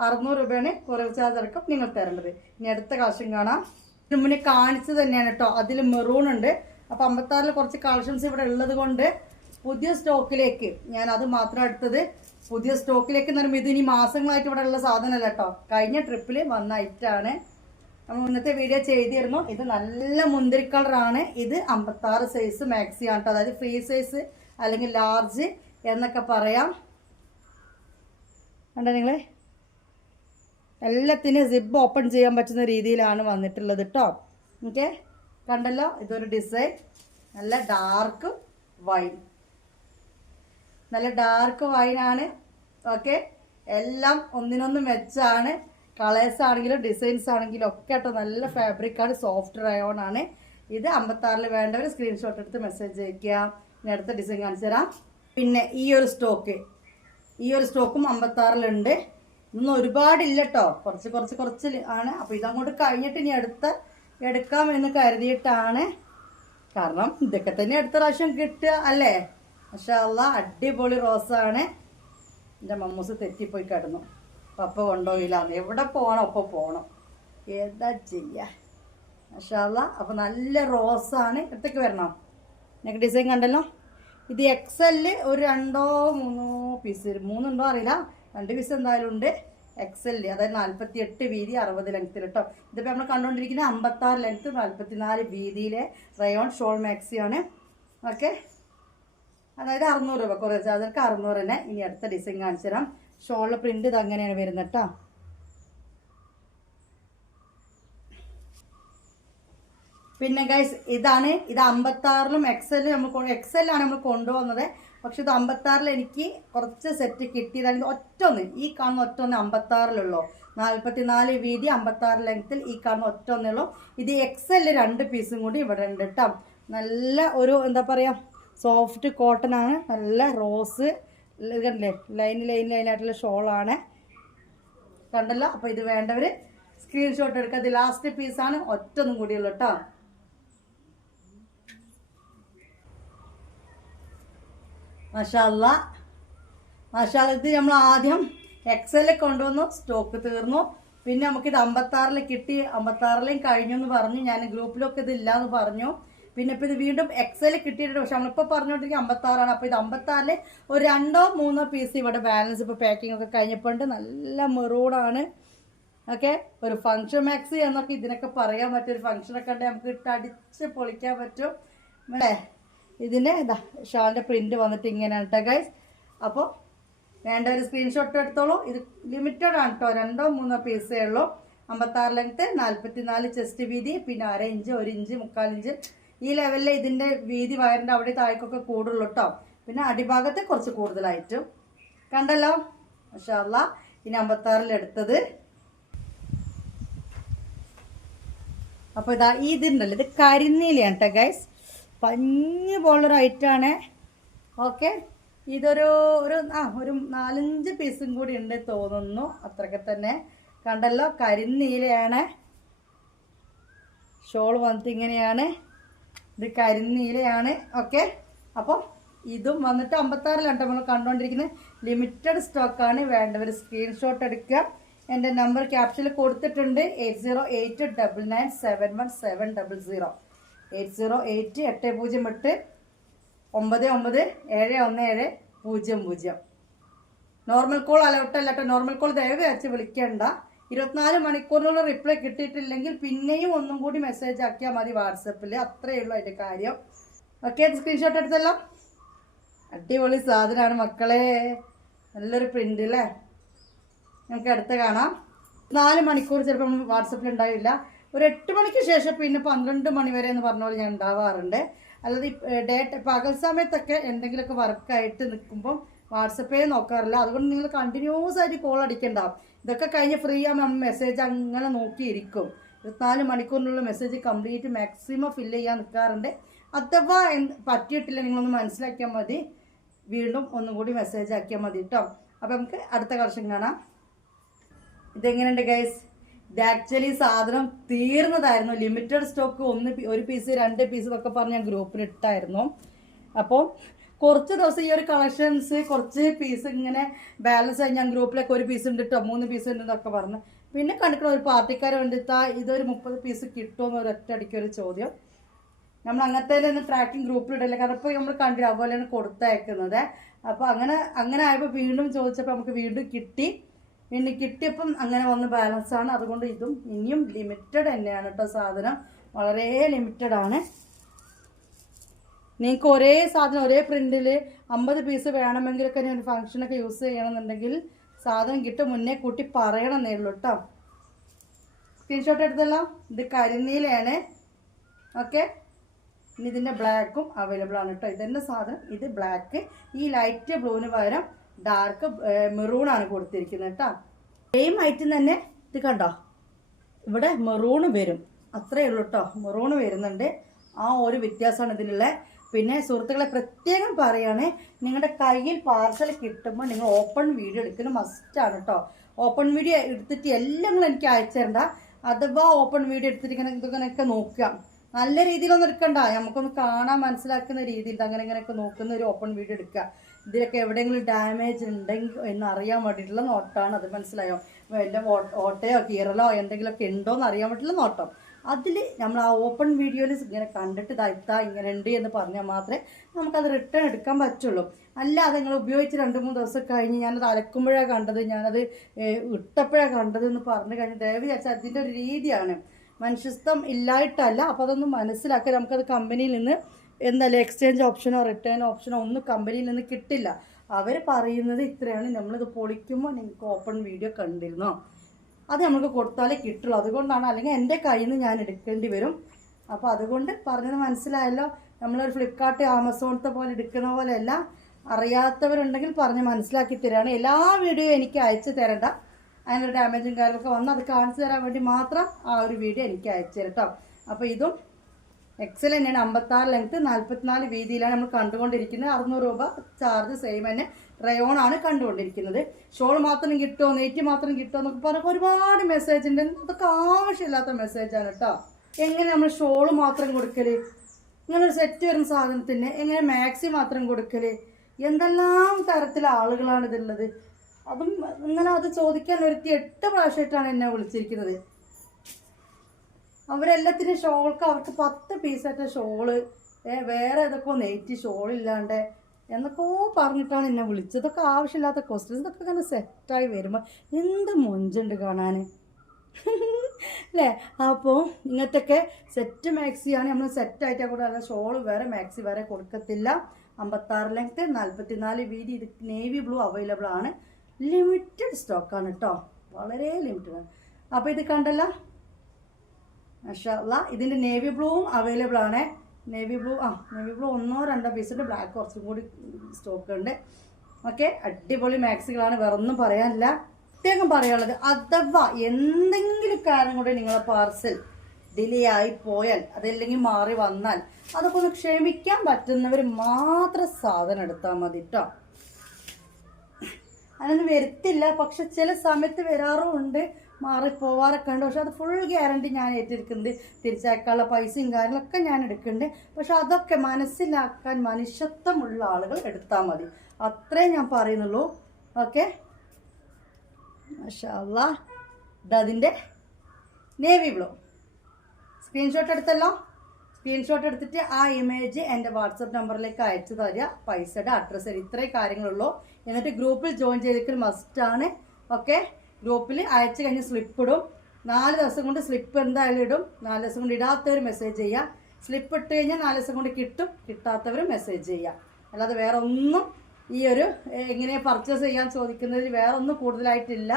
600 രൂപയാണ് കുറവ് ചാർജ് അടക്കം നിങ്ങൾ തരേണ്ടത്. ഇനി അടുത്ത കളക്ഷൻ കാണാം. ഇതിന് മുന്നേ കാണിച്ചത് തന്നെയാണ് കേട്ടോ. അതിൽ മെറൂൺ ഉണ്ട്. അപ്പോൾ 56-ൽ കുറച്ച് കളക്ഷൻസ് ഇവിടെ ഉള്ളത് കൊണ്ട് പുതിയ സ്റ്റോക്കിലേക്ക് ഞാൻ അത് മാത്രം എടുത്തത്. പുതിയ സ്റ്റോക്കിലേക്ക് എന്ന് പറയുമ്പോൾ ഇത് ഇനി മാസങ്ങളായിട്ട് ഇവിടെ ഉള്ള സാധനമല്ല കേട്ടോ. കഴിഞ്ഞ ട്രിപ്പിൽ വന്ന ഐറ്റാണ്. നമ്മൾ ഇന്നത്തെ വീഡിയോ ചെയ്തിരുന്നു. ഇത് നല്ല മുന്തിരി കളറാണ്. ഇത് 56 സൈസ് മാക്സി ആണ് കേട്ടോ. അതായത് ഫ്രീ സൈസ് അല്ലെങ്കിൽ ലാർജ് എന്നൊക്കെ പറയാം. കണ്ടോ നിങ്ങൾ, എല്ലാത്തിനും സിബ് ഓപ്പൺ ചെയ്യാൻ പറ്റുന്ന രീതിയിലാണ് വന്നിട്ടുള്ളത് കേട്ടോ. ഓക്കെ, കണ്ടല്ലോ, ഇതൊരു ഡിസൈൻ. നല്ല ഡാർക്ക് വൈനാണ്. ഓക്കെ, എല്ലാം ഒന്നിനൊന്ന് മെച്ചാണ്. കളേഴ്സ് ആണെങ്കിലും ഡിസൈൻസ് ആണെങ്കിലും ഒക്കെ കേട്ടോ. നല്ല ഫാബ്രിക്കാണ്, സോഫ്റ്റ് റയോൺ ആണ്. ഇത് 56-ൽ വേണ്ടവർ സ്ക്രീൻഷോട്ട് എടുത്ത് മെസ്സേജ് അയക്കുക. ഇനി അടുത്ത ഡിസൈൻ കാണിച്ചു തരാം. പിന്നെ ഈ ഒരു സ്റ്റോക്കും 56-ലുണ്ട്. ഒന്നും ഒരുപാടില്ല കേട്ടോ, കുറച്ച് ആണ്. അപ്പോൾ ഇതങ്ങോട്ട് കഴിഞ്ഞിട്ട് ഇനി എടുക്കാം എന്ന് കരുതിയിട്ടാണ്. കാരണം ഇതൊക്കെ തന്നെ അടുത്ത പ്രാവശ്യം കിട്ടുക അല്ലേ. മാഷാ അല്ലാ, അടിപൊളി റോസാണ്. എൻ്റെ മമ്മൂസ് തെറ്റിപ്പോയി കിടന്നു. പപ്പ കൊണ്ടുപോയില്ല, എവിടെ പോകണം, ഒപ്പം പോകണം, എന്താ ചെയ്യുക. മാഷാ അല്ലാ, അപ്പോൾ നല്ല റോസാണ്. അടുത്തേക്ക് വരണം. എനിക്ക് ഡിസൈൻ കണ്ടല്ലോ. ഇത് എക്സെല്ല് ഒരു 2-3 പീസ്, 3 ഉണ്ടോ അറിയില്ല, 2 പീസ് എന്തായാലും ഉണ്ട്. എക്സെല്ല്, അതായത് 48 വീതി, 60 ലെങ്ത്തിൽ കേട്ടോ. ഇതിപ്പോൾ നമ്മൾ കണ്ടുകൊണ്ടിരിക്കുന്നത് 56 ലെങ്ത്ത്, 44 വീതിയിലെ റയോൺ ഷോൾ മാക്സിയാണ്. ഓക്കെ, അതായത് 600 രൂപ കുറച്ച്, അതൊക്കെ 600 തന്നെ. ഇനി അടുത്ത ഡിസൈൻ കാണിച്ചു തരാം. ഷോളിൽ പ്രിന്റ് ഇത് അങ്ങനെയാണ് വരുന്നത് കേട്ടോ. പിന്നെ ഗൈസ് ഇത് 56-ലും എക്സെല്ലാണ് നമ്മൾ കൊണ്ടുവന്നത്. പക്ഷെ ഇത് 56-ൽ എനിക്ക് കുറച്ച് സെറ്റ് കിട്ടിയതാണ്. ഈ കാണുന്ന ഒറ്റൊന്ന് 56-ലുള്ളൂ. 44 വീതി, 56 ലെങ്ത്തിൽ ഈ കാണുന്ന ഒറ്റൊന്നുള്ളൂ. ഇത് എക്സെല്ല് 2 പീസും കൂടി ഇവിടെ ഉണ്ട് കേട്ടോ. നല്ല ഒരു എന്താ പറയുക, സോഫ്റ്റ് കോട്ടൺ ആണ്. നല്ല റോസ് കണ്ടില്ലേ, ലൈനായിട്ടുള്ള ഷോളാണ്. കണ്ടല്ലോ. അപ്പോൾ ഇത് വേണ്ടവർ സ്ക്രീൻഷോട്ട് എടുക്കുക. ഇത് ലാസ്റ്റ് പീസാണ്, ഒറ്റൊന്നും കൂടിയുള്ളൂ കേട്ടോ. മാഷാ അല്ലാ, ഇത് നമ്മൾ ആദ്യം എക്സെല്ലിൽ കൊണ്ടുവന്നു, സ്റ്റോക്ക് തീർന്നു. പിന്നെ നമുക്കിത് 56-ൽ കിട്ടി, 56-ലും കഴിഞ്ഞു എന്ന് പറഞ്ഞു. ഞാൻ ഗ്രൂപ്പിലൊക്കെ ഇത് ഇല്ലയെന്ന് പറഞ്ഞു. പിന്നെ ഇപ്പോൾ ഇത് വീണ്ടും എക്സെൽ കിട്ടിയിട്ടുണ്ട്. പക്ഷെ നമ്മളിപ്പോൾ പറഞ്ഞുകൊണ്ടിരിക്കുക 56-ആണ്. അപ്പോൾ ഇത് 56-ൽ ഒരു 2-3 പീസ് ഇവിടെ ബാലൻസ് ഇപ്പോൾ പാക്കിംഗ് ഒക്കെ കഴിഞ്ഞപ്പോൾ ഉണ്ട്. നല്ല മെറൂണാണ്. ഓക്കെ, ഒരു ഫങ്ഷൻ മാക്സി എന്നൊക്കെ ഇതിനൊക്കെ പറയാൻ പറ്റും. ഒരു ഫങ്ഷനൊക്കെ ഉണ്ടെങ്കിൽ നമുക്ക് ഇട്ട് അടിച്ച് പൊളിക്കാൻ പറ്റും അല്ലേ. ഇതിൻ്റെ ഷാളിൻ്റെ പ്രിൻറ്റ് വന്നിട്ട് ഇങ്ങനെയാണ് കേട്ടോ ഗൈസ്. അപ്പോൾ വേണ്ട ഒരു സ്ക്രീൻഷോട്ട് എടുത്തോളൂ. ഇത് ലിമിറ്റഡ് ആണ് കേട്ടോ, 2-3 പീസേ ഉള്ളൂ. 56 ലെങ്ത്ത്, 44 ചെസ്റ്റ് വീതി, പിന്നെ 1/2 ഇഞ്ച്, 1 ഇഞ്ച്, 3/4 ഇഞ്ച് ഈ ലെവലിൽ ഇതിൻ്റെ വീതി വയറിൻ്റെ അവിടെ താഴേക്കൊക്കെ കൂടുള്ളൂ കേട്ടോ. പിന്നെ അടിഭാഗത്ത് കുറച്ച് കൂടുതലായിട്ടും. കണ്ടല്ലോ, മാഷാ അല്ലാ. ഇനി 56-ൽ എടുത്തത്. അപ്പോൾ ഇതുണ്ടല്ലോ, ഇത് കരിനീലയാണ് കേട്ടോ ഗൈസ്. പഞ്ഞ് പോലുള്ളൊരു ഐറ്റാണ്. ഓക്കെ, ഇതൊരു ഒരു 4-5 പീസും കൂടി ഉണ്ട് തോന്നുന്നു. അത്രയൊക്കെ തന്നെ. കണ്ടല്ലോ, കരിനീലയാണ്. ഷോൾ വന്നിട്ട് ഇങ്ങനെയാണ്. ഇത് കരിനീലയാണ്. ഓക്കെ, അപ്പോൾ ഇതും വന്നിട്ട് 56 നമ്മൾ കണ്ടുകൊണ്ടിരിക്കുന്നത്. ലിമിറ്റഡ് സ്റ്റോക്കാണ്. വേണ്ടവർ സ്ക്രീൻഷോട്ട് എടുക്കുക. എൻ്റെ നമ്പർ ക്യാപ്ഷനിൽ കൊടുത്തിട്ടുണ്ട്. 8089971700 8088-9971700. നോർമൽ കോൾ അലൗട്ടല്ല കേട്ടോ. നോർമൽ കോൾ ദയവ് വെച്ച് വിളിക്കേണ്ട. 24 മണിക്കൂറിനുള്ള റിപ്ലൈ കിട്ടിയിട്ടില്ലെങ്കിൽ പിന്നെയും ഒന്നും കൂടി മെസ്സേജ് ആക്കിയാൽ മതി വാട്സപ്പിൽ. അത്രയേ ഉള്ളൂ അതിൻ്റെ കാര്യം. ഓക്കെ, സ്ക്രീൻഷോട്ട് എടുത്തല്ലോ. അടിപൊളി സാധനമാണ് മക്കളെ. നല്ലൊരു പ്രിന്റ് അല്ലേ. നമുക്ക് അടുത്ത് കാണാം. 4 മണിക്കൂർ ചിലപ്പോൾ വാട്സപ്പിൽ ഉണ്ടാവില്ല. ഒരു 8 മണിക്ക് ശേഷം പിന്നെ 12 മണി വരെ എന്ന് പറഞ്ഞ പോലെ ഞാൻ ഉണ്ടാവാറുണ്ട്. അല്ലാതെ പകൽ സമയത്തൊക്കെ എന്തെങ്കിലുമൊക്കെ വർക്കായിട്ട് നിൽക്കുമ്പം വാട്സപ്പേ നോക്കാറില്ല. അതുകൊണ്ട് നിങ്ങൾ കണ്ടിന്യൂസ് ആയിട്ട് കോൾ അടിക്കണ്ടാവും. ഇതൊക്കെ കഴിഞ്ഞ് ഫ്രീ ആകുമ്പോൾ മെസ്സേജ് അങ്ങനെ നോക്കിയിരിക്കും. 24 മണിക്കൂറിനുള്ള മെസ്സേജ് കംപ്ലീറ്റ് മാക്സിമം ഫില്ല് ചെയ്യാൻ നിൽക്കാറുണ്ട്. അഥവാ പറ്റിയിട്ടില്ല നിങ്ങളൊന്ന് മനസ്സിലാക്കിയാൽ മതി. വീണ്ടും ഒന്നും കൂടി മെസ്സേജ് ആക്കിയാൽ മതി കേട്ടോ. അപ്പോൾ നമുക്ക് അടുത്ത കളക്ഷൻ കാണാം. ഇതെങ്ങനെയുണ്ട് ഗൈസ്? ഇത് ആക്ച്വലി സാധനം തീർന്നതായിരുന്നു. ലിമിറ്റഡ് സ്റ്റോക്ക് 1 പീസ് 2 പീസ് എന്നൊക്കെ പറഞ്ഞ് ഞാൻ ഗ്രൂപ്പിൽ ഇട്ടായിരുന്നു. അപ്പോൾ കുറച്ച് ദിവസം ഈ ഒരു കളക്ഷൻസ് കുറച്ച് പീസ് ഇങ്ങനെ ബാലൻസ് ആയി ഞാൻ ഗ്രൂപ്പിലൊക്കെ 1 പീസ് ഉണ്ട് കേട്ടോ, 3 പീസ് ഉണ്ട് എന്നൊക്കെ പറഞ്ഞു. പിന്നെ കണ്ടിട്ടുള്ള ഒരു പാർട്ടിക്കാരെ വേണ്ടിയിട്ടാ ഇതൊരു 30 പീസ് കിട്ടുമെന്ന് ഒരൊറ്റടിക്കൊരു ചോദ്യം. നമ്മൾ അങ്ങനത്തെ ട്രാക്കിംഗ് ഗ്രൂപ്പിലിടല്ലേ. കാരണം ഇപ്പോൾ നമ്മൾ കണ്ടില്ല, അതുപോലെയാണ് കൊടുത്തയക്കുന്നത്. അപ്പോൾ അങ്ങനെ ആയപ്പോൾ വീണ്ടും ചോദിച്ചപ്പോൾ നമുക്ക് വീണ്ടും കിട്ടിയപ്പം അങ്ങനെ വന്ന് ബാലൻസാണ്. അതുകൊണ്ട് ഇതും ഇനിയും ലിമിറ്റഡ് തന്നെയാണ് കേട്ടോ. സാധനം വളരെ ലിമിറ്റഡ് ആണ്. നിങ്ങൾക്ക് ഒരേ സാധനം ഒരേ പ്രിന്റിൽ 50 പീസ് വേണമെങ്കിലൊക്കെ ഞാൻ ഫംഗ്ഷനൊക്കെ യൂസ് ചെയ്യണമെന്നുണ്ടെങ്കിൽ സാധനം കിട്ടും. മുന്നേ കൂട്ടി പറയണമെന്നേ ഉള്ളൂ കേട്ടോ. സ്ക്രീൻഷോട്ട് എടുത്തല്ലോ. ഇത് കരിനീലയാണ്. ഓക്കെ, ഇനി ഇതിൻ്റെ ബ്ലാക്കും അവൈലബിൾ ആണ് കേട്ടോ. ഇതന്നെ സാധനം. ഇത് ബ്ലാക്ക്. ഈ ലൈറ്റ് ബ്ലൂവിന് പകരം ഡാർക്ക് മെറൂൺ ആണ് കൊടുത്തിരിക്കുന്നത് കേട്ടോ. സെയിം ഐറ്റം തന്നെ. ഇത് കണ്ടോ, ഇവിടെ മെറൂണ് വരും. അത്രയേ ഉള്ളൂ കേട്ടോ. മെറൂണ് വരുന്നുണ്ട്. ആ ഒരു വ്യത്യാസമാണ് ഇതിലുള്ള. പിന്നെ സുഹൃത്തുക്കളെ പ്രത്യേകം പറയുകയാണെ, നിങ്ങളുടെ കയ്യിൽ പാർസൽ കിട്ടുമ്പോൾ നിങ്ങൾ ഓപ്പൺ വീഡിയോ എടുക്കുന്നത് മസ്റ്റാണ് കേട്ടോ. ഓപ്പൺ വീഡിയോ എടുത്തിട്ട് എല്ലാം എനിക്ക് അയച്ചു തരണ്ട. അഥവാ ഓപ്പൺ വീഡിയോ എടുത്തിട്ട് ഇങ്ങനെയൊക്കെ നോക്കുക. നല്ല രീതിയിലൊന്നും എടുക്കണ്ട. നമുക്കൊന്ന് കാണാൻ മനസ്സിലാക്കുന്ന രീതിയിൽ അങ്ങനെയൊക്കെ നോക്കുന്ന ഒരു ഓപ്പൺ വീഡിയോ എടുക്കുക. ഇതിലൊക്കെ എവിടെയെങ്കിലും ഡാമേജ് ഉണ്ടെങ്കിൽ എന്ന് അറിയാൻ വേണ്ടിയിട്ടുള്ള നോട്ടമാണ്. അത് മനസ്സിലായോ? വല്ല ഓട്ടയോ കീറലോ എന്തെങ്കിലുമൊക്കെ ഉണ്ടോ എന്ന് അറിയാൻ വേണ്ടിയിട്ടുള്ള നോട്ടം. അതിൽ നമ്മൾ ആ ഓപ്പൺ വീഡിയോയിൽ ഇങ്ങനെ കണ്ടിട്ട് ഇങ്ങനെ ഉണ്ട് എന്ന് പറഞ്ഞാൽ മാത്രമേ നമുക്കത് റിട്ടേൺ എടുക്കാൻ പറ്റുള്ളൂ. അല്ലാതെ നിങ്ങൾ ഉപയോഗിച്ച് 2-3 ദിവസം കഴിഞ്ഞ് ഞാനത് അലക്കുമ്പോഴാണ് കണ്ടത്, ഞാനത് ഇട്ടപ്പോഴാണ് കണ്ടത് എന്ന് പറഞ്ഞു കഴിഞ്ഞാൽ ദയവ് വിചാരിച്ചാൽ അതിൻ്റെ ഒരു രീതിയാണ്. മനുഷ്യത്വം ഇല്ലായിട്ടല്ല. അപ്പോൾ അതൊന്നും മനസ്സിലാക്കി നമുക്കത് കമ്പനിയിൽ നിന്ന് എന്തായാലും എക്സ്ചേഞ്ച് ഓപ്ഷനോ റിട്ടേൺ ഓപ്ഷനോ ഒന്നും കമ്പനിയിൽ നിന്ന് കിട്ടില്ല. അവർ പറയുന്നത് ഇത്രയാണ്. നമ്മളിത് പൊളിക്കുമ്പോൾ നിങ്ങൾക്ക് ഓപ്പൺ വീഡിയോ കണ്ടിരുന്നോ, അത് നമുക്ക് കൊടുത്താലേ കിട്ടുള്ളൂ. അതുകൊണ്ടാണ്. അല്ലെങ്കിൽ എൻ്റെ കയ്യിൽ നിന്ന് ഞാൻ എടുക്കേണ്ടി വരും. അപ്പോൾ അതുകൊണ്ട് പറഞ്ഞത് മനസ്സിലായല്ലോ. നമ്മളൊരു ഫ്ലിപ്കാർട്ട് ആമസോണത്തെ പോലെ എടുക്കുന്ന പോലെയല്ല. അറിയാത്തവരുണ്ടെങ്കിൽ പറഞ്ഞ് മനസ്സിലാക്കി തരാണ്. എല്ലാ വീഡിയോയും എനിക്ക് അയച്ചു തരണ്ട. അതിനൊരു ഡാമേജും കാര്യങ്ങളൊക്കെ വന്ന് അത് കാണിച്ചു തരാൻ വേണ്ടി മാത്രം ആ ഒരു വീഡിയോ എനിക്ക് അയച്ചു തരാം കേട്ടോ. അപ്പോൾ ഇതും എക്സൽ തന്നെയാണ്. 56 ലെങ്ത്ത് 44 വീതിയിലാണ് നമ്മൾ കണ്ടുകൊണ്ടിരിക്കുന്നത്. 600 രൂപ ചാർജ് സെയിം തന്നെ. റയോൺ ആണ് കണ്ടുകൊണ്ടിരിക്കുന്നത്. ഷോൾ മാത്രം കിട്ടുമോ, നെറ്റ് മാത്രം കിട്ടുമോ എന്നൊക്കെ പറഞ്ഞാൽ ഒരുപാട് മെസ്സേജ് ഉണ്ട്. അതൊക്കെ ആവശ്യമില്ലാത്ത മെസ്സേജാണ് കേട്ടോ. എങ്ങനെ നമ്മൾ ഷോൾ മാത്രം കൊടുക്കല്, ഇങ്ങനൊരു സെറ്റ് വരുന്ന സാധനത്തിന് എങ്ങനെ മാക്സി മാത്രം കൊടുക്കല്, എന്തെല്ലാം തരത്തിലെ ആളുകളാണ് ഇതുള്ളത്. അതും ഇങ്ങനെ അത് ചോദിക്കാൻ ഒരുത്തി 8 പ്രാവശ്യമായിട്ടാണ് എന്നെ വിളിച്ചിരിക്കുന്നത്. അവരെല്ലാത്തിനും ഷോൾക്ക് അവർക്ക് 10 പീസായിട്ട് ഷോള്, വേറെ ഏതൊക്കെ നെയ്റ്റ് ഷോളില്ലാണ്ട് എന്നൊക്കെ പറഞ്ഞിട്ടാണ് എന്നെ വിളിച്ചത്. ഇതൊക്കെ ആവശ്യമില്ലാത്ത ക്വസ്റ്റ്യൻസ്. ഇതൊക്കെ ഇങ്ങനെ സെറ്റായി വരുമ്പോൾ എന്ത് മൊഞ്ചുണ്ട് കാണാൻ അല്ലേ. അപ്പോൾ ഇങ്ങനത്തെയൊക്കെ സെറ്റ് മാക്സിയാണ് നമ്മൾ സെറ്റായിട്ടാണ് കൂടെ. അല്ല ഷോള് വേറെ മാക്സി വേറെ കൊടുക്കത്തില്ല. 56 ലെങ്ത്ത് 44 വീതി. ഇത് നേവി ബ്ലൂ അവൈലബിൾ ആണ്. ലിമിറ്റഡ് സ്റ്റോക്കാണ് കേട്ടോ. വളരെ ലിമിറ്റഡ് ആണ്. അപ്പോൾ ഇത് കണ്ടല്ലോ മാഷാഅല്ലാ. ഇതിൻ്റെ നേവി ബ്ലൂവും അവൈലബിൾ ആണ്. Navy blue 1-2 പീസുണ്ട്. ബ്ലാക്ക് കുറച്ചും കൂടി സ്റ്റോക്ക് ഉണ്ട്. ഓക്കെ, അടിപൊളി മാക്സികളാണ്. വേറെ ഒന്നും പറയാനില്ല. പ്രത്യേകം പറയാനുള്ളത്, അഥവാ എന്തെങ്കിലും കാരണം കൊണ്ട് നിങ്ങളെ പാർസൽ ഡിലേ ആയി പോയാൽ അതല്ലെങ്കിൽ മാറി വന്നാൽ അതൊക്കെ ഒന്ന് ക്ഷമിക്കാൻ പറ്റുന്നവർ മാത്രം സാധനം എടുത്താൽ മതി കേട്ടോ. അതിനൊന്നും വരുത്തില്ല, പക്ഷെ ചില സമയത്ത് വരാറുമുണ്ട്, മാറിപ്പോവാറൊക്കെ ഉണ്ട്. പക്ഷെ അത് ഫുൾ ഗ്യാരണ്ടി ഞാൻ ഏറ്റെടുക്കുന്നുണ്ട്. തിരിച്ചയക്കാനുള്ള പൈസയും കാര്യങ്ങളൊക്കെ ഞാൻ എടുക്കുന്നുണ്ട്. പക്ഷെ അതൊക്കെ മനസ്സിലാക്കാൻ മനുഷ്യത്വമുള്ള ആളുകൾ എടുത്താൽ മതി, അത്രേ ഞാൻ പറയുന്നുള്ളൂ. ഓക്കെ, മാഷാ അല്ലാഹ്. ഇതതിൻ്റെ നേവി ബ്ലൂ സ്ക്രീൻഷോട്ട് എടുത്തല്ലോ. സ്ക്രീൻഷോട്ട് എടുത്തിട്ട് ആ ഇമേജ് എൻ്റെ വാട്സപ്പ് നമ്പറിലേക്ക് അയച്ചു തരിക. പൈസയുടെ അഡ്രസ്സ് തരിക. ഇത്രയും കാര്യങ്ങളുള്ളൂ. എന്നിട്ട് ഗ്രൂപ്പിൽ ജോയിൻ ചെയ്തിരിക്കൽ മസ്റ്റാണ്. ഓക്കെ, ഗ്രൂപ്പിൽ അയച്ചു കഴിഞ്ഞ് സ്ലിപ്പ് ഇടും. 4 ദിവസം കൊണ്ട് സ്ലിപ്പ് എന്തായാലും ഇടും. 4 ദിവസം കൊണ്ട് ഇടാത്തവർ മെസ്സേജ് ചെയ്യുക. സ്ലിപ്പ് ഇട്ട് കഴിഞ്ഞാൽ 4 ദിവസം കൊണ്ട് കിട്ടും. കിട്ടാത്തവർ മെസ്സേജ് ചെയ്യുക. അല്ലാതെ വേറെ ഒന്നും ഈ ഒരു എങ്ങനെ പർച്ചേസ് ചെയ്യാൻ ചോദിക്കുന്നതിൽ വേറെ ഒന്നും കൂടുതലായിട്ടില്ല.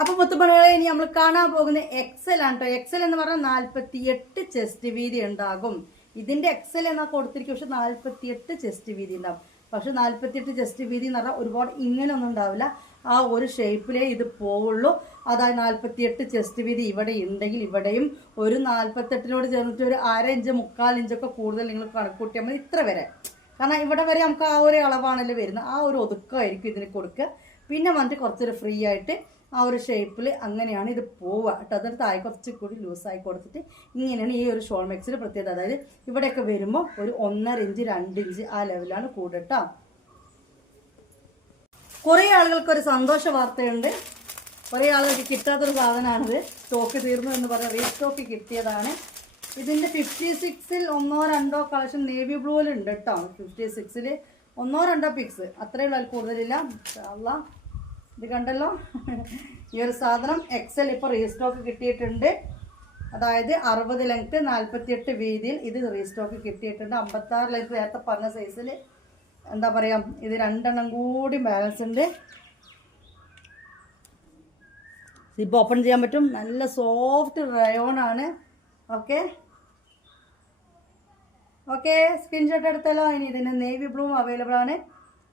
അപ്പോൾ മുത്തുമണികളെ, ഇനി നമ്മൾ കാണാൻ പോകുന്ന എക്സൽ ആണ് കേട്ടോ. എക്സൽ എന്ന് പറഞ്ഞാൽ 48 ചെസ്റ്റ് വീതി ഉണ്ടാകും. ഇതിന്റെ എക്സൽ എന്നാ കൊടുത്തിരിക്കും, പക്ഷെ 48 ചെസ്റ്റ് വീതി ഉണ്ടാകും. പക്ഷെ 48 ചെസ്റ്റ് വീതി എന്ന് പറഞ്ഞാൽ ഒരുപാട് ഇങ്ങനെയൊന്നും ഉണ്ടാവില്ല. ആ ഒരു ഷേപ്പിലേ ഇത് പോവുള്ളൂ. അതായത് 48 ചെസ്റ്റ് വീതി ഇവിടെ ഉണ്ടെങ്കിൽ ഇവിടെയും ഒരു 48നോട് ചേർന്നിട്ട് ഒരു 1/2 ഇഞ്ച് 3/4 ഇഞ്ചൊക്കെ കൂടുതൽ നിങ്ങൾ കണക്കൂട്ടിയാൽ മതി. ഇത്ര വരെ, കാരണം ഇവിടെ വരെ നമുക്ക് ആ ഒരു അളവാണല്ലോ വരുന്നത്. ആ ഒരു ഒതുക്കമായിരിക്കും ഇതിന് കൊടുക്കുക. പിന്നെ വന്നിട്ട് കുറച്ചൊരു ഫ്രീ ആയിട്ട് ആ ഒരു ഷേപ്പിൽ അങ്ങനെയാണ് ഇത് പോവുക കേട്ടോ. അതിന് താഴെ കുറച്ച് കൂടി ലൂസായി കൊടുത്തിട്ട് ഇങ്ങനെയാണ് ഈ ഒരു ഷോൾ മാക്സിൽ പ്രത്യേകത. അതായത് ഇവിടെയൊക്കെ വരുമ്പോൾ ഒരു 1.5 ഇഞ്ച് 2 ഇഞ്ച് ആ ലെവലാണ് കൂടുക കേട്ടോ. കുറേ ആളുകൾക്കൊരു സന്തോഷ വാർത്തയുണ്ട്. കുറേ ആളുകൾക്ക് കിട്ടാത്തൊരു സാധനമാണിത്. സ്റ്റോക്ക് തീർന്നു എന്ന് പറഞ്ഞാൽ റീസ്റ്റോക്ക് കിട്ടിയതാണ്. ഇതിൻ്റെ 56ൽ 1-2 കളക്ഷൻ നേവി ബ്ലൂവിലുണ്ട് കേട്ടോ. 56ൽ 1-2 പിക്സ്, അത്രയേ ഉള്ളൂ, അതിൽ കൂടുതലില്ല. അല്ലാ, ഇത് കണ്ടല്ലോ. ഈ ഒരു സാധനം എക്സൽ ഇപ്പോൾ റീസ്റ്റോക്ക് കിട്ടിയിട്ടുണ്ട്. അതായത് 60 ലെങ്ത്ത് 48 വീതിയിൽ ഇത് റീസ്റ്റോക്ക് കിട്ടിയിട്ടുണ്ട്. 56 ലെങ്ത്ത് നേരത്തെ പറഞ്ഞ സൈസിൽ എന്താ പറയുക, ഇത് 2 എണ്ണം കൂടി ബാലൻസ് ഉണ്ട്. സിപ്പ് ഓപ്പൺ ചെയ്യാൻ പറ്റും. നല്ല സോഫ്റ്റ് റയോൺ ആണ്. ഓക്കെ ഓക്കെ, സ്ക്രീൻഷോട്ട് എടുത്തല്ലോ. ഇനി ഇതിന് നേവി ബ്ലൂ അവൈലബിൾ ആണ്.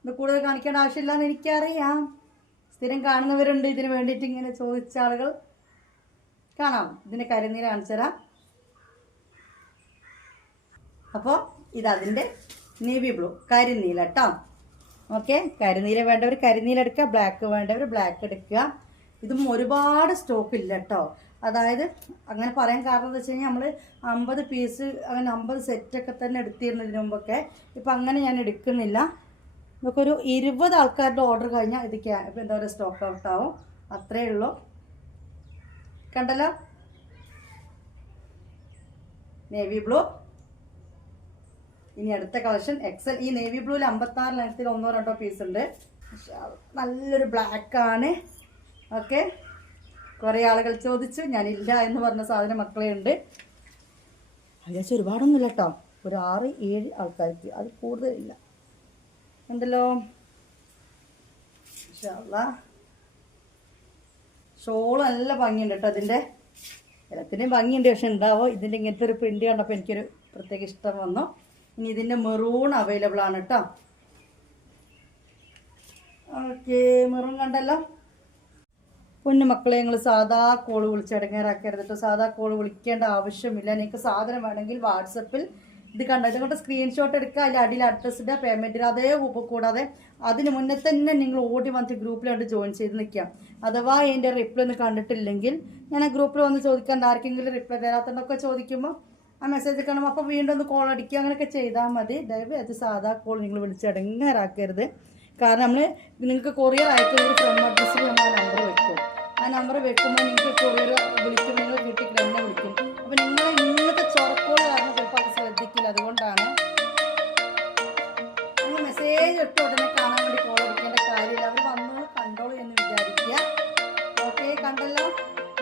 ഇത് കൂടുതൽ കാണിക്കേണ്ട ആവശ്യമില്ലാന്ന് എനിക്കറിയാം. സ്ഥിരം കാണുന്നവരുണ്ട് ഇതിന് വേണ്ടിയിട്ട് ഇങ്ങനെ ചോദിച്ച ആളുകൾ. കാണാം, ഇതിൻ്റെ കരിനീല കാണിച്ചു തരാം. അപ്പോൾ ഇതതിൻ്റെ നേവി ബ്ലൂ കരിനീല കേട്ടോ. ഓക്കെ, കരിനീല വേണ്ടവർ കരിനീല എടുക്കുക, ബ്ലാക്ക് വേണ്ടവർ ബ്ലാക്ക് എടുക്കുക. ഇതും ഒരുപാട് സ്റ്റോക്ക് ഇല്ല കേട്ടോ. അതായത് അങ്ങനെ പറയാൻ കാരണം എന്താ വെച്ച് കഴിഞ്ഞാൽ നമ്മൾ 50 പീസ് അങ്ങനെ 50 സെറ്റൊക്കെ തന്നെ എടുത്തിരുന്നതിന് മുമ്പൊക്കെ. ഇപ്പം അങ്ങനെ ഞാൻ എടുക്കുന്നില്ല. നമുക്ക് ഒരു 20 ആൾക്കാരുടെ ഓർഡർ കഴിഞ്ഞാൽ ഇത് ഇപ്പം എന്താ പറയുക സ്റ്റോക്ക് ഔട്ട് ആവും. അത്രയേ ഉള്ളൂ. കണ്ടല്ലോ, നേവി ബ്ലൂ. ഇനി അടുത്ത കളക്ഷൻ എക്സൽ. ഈ നേവി ബ്ലൂവിൽ 56 ലെങ്ത്തിൽ 1-2 പീസ് ഉണ്ട്. നല്ലൊരു ബ്ലാക്കാണ്. ഓക്കെ, കുറേ ആളുകൾ ചോദിച്ചു, ഞാനില്ല എന്ന് പറഞ്ഞ സാധനം മക്കളെ ഉണ്ട്. അത്യാവശ്യം ഒരുപാടൊന്നുമില്ല കേട്ടോ. ഒരു 6-7 ആൾക്കാർക്ക്, അത് കൂടുതലില്ല. ഉണ്ടല്ലോ, ഷോള് നല്ല ഭംഗിയുണ്ട് കേട്ടോ. അതിൻ്റെ എല്ലാത്തിൻ്റെയും ഭംഗിയുണ്ട്, പക്ഷെ ഉണ്ടാവോ ഇതിൻ്റെ ഇങ്ങനത്തെ ഒരു പ്രിൻ്റ് കണ്ടപ്പോൾ എനിക്കൊരു പ്രത്യേക ഇഷ്ടം വന്നു. ഇനി ഇതിൻ്റെ മെറൂൺ അവൈലബിൾ ആണ് കേട്ടോ. ഓക്കെ, മെറൂൺ കണ്ടല്ലോ. പൊന്നു മക്കളെ, നിങ്ങൾ സാധാ കോൾ വിളിച്ച് ഇടങ്ങേറാക്കരുത് കേട്ടോ. സാധാ കോൾ വിളിക്കേണ്ട ആവശ്യമില്ല. നിങ്ങൾക്ക് സാധനം വേണമെങ്കിൽ വാട്സപ്പിൽ ഇത് കണ്ടോ, ഇതുകൊണ്ട് സ്ക്രീൻഷോട്ട് എടുക്കുക, അതിൽ അടിയിൽ അഡ്രസ് ഇടുക, പേയ്മെൻറ്റ് അതേ കൂടാതെ അതിന് മുന്നേ തന്നെ നിങ്ങൾ ഓടി വന്നിട്ട് ഗ്രൂപ്പിലോട്ട് ജോയിൻ ചെയ്ത് നിൽക്കാം. അഥവാ എൻ്റെ റിപ്ലൈ ഒന്നും കണ്ടിട്ടില്ലെങ്കിൽ ഞാൻ ആ ഗ്രൂപ്പിൽ വന്ന് ചോദിക്കാൻ, ആർക്കെങ്കിലും റിപ്ലൈ തരാത്തതൊക്കെ ചോദിക്കുമ്പോൾ ആ മെസ്സേജ് കാണുമ്പോൾ അപ്പോൾ വീണ്ടും ഒന്ന് കോൾ അടിക്കുക, അങ്ങനെയൊക്കെ ചെയ്താൽ മതി. ദയവ് അത് സാധാ കോൾ നിങ്ങൾ വിളിച്ച് ഇടങ്ങേറാക്കരുത്. കാരണം നമ്മൾ നിങ്ങൾക്ക് കൊറിയർ അയക്കുന്ന ഫ്രം അഡ്രസ്സിൽ നമ്മൾ ആ നമ്പർ വെക്കും. ആ നമ്പർ വെക്കുമ്പോൾ നിങ്ങൾക്ക് കൊറിയർ വിളിക്കും, നിങ്ങൾ വീട്ടിൽ തന്നെ വിളിക്കും. അപ്പോൾ നിങ്ങൾ ഇങ്ങനത്തെ ചൊറക്കോൾ കാരണം ചിലപ്പോൾ അത് ശ്രദ്ധിക്കില്ല. അതുകൊണ്ടാണ് നിങ്ങൾ മെസ്സേജ് ഇട്ട് ഉടനെ കാണാൻ വേണ്ടി കോൾ അടിക്കേണ്ട കാര്യമില്ല. അവർ വന്നോളൂ കണ്ടോളൂ എന്ന് വിചാരിക്കുക. ഓക്കെ, കണ്ടല്ലോ,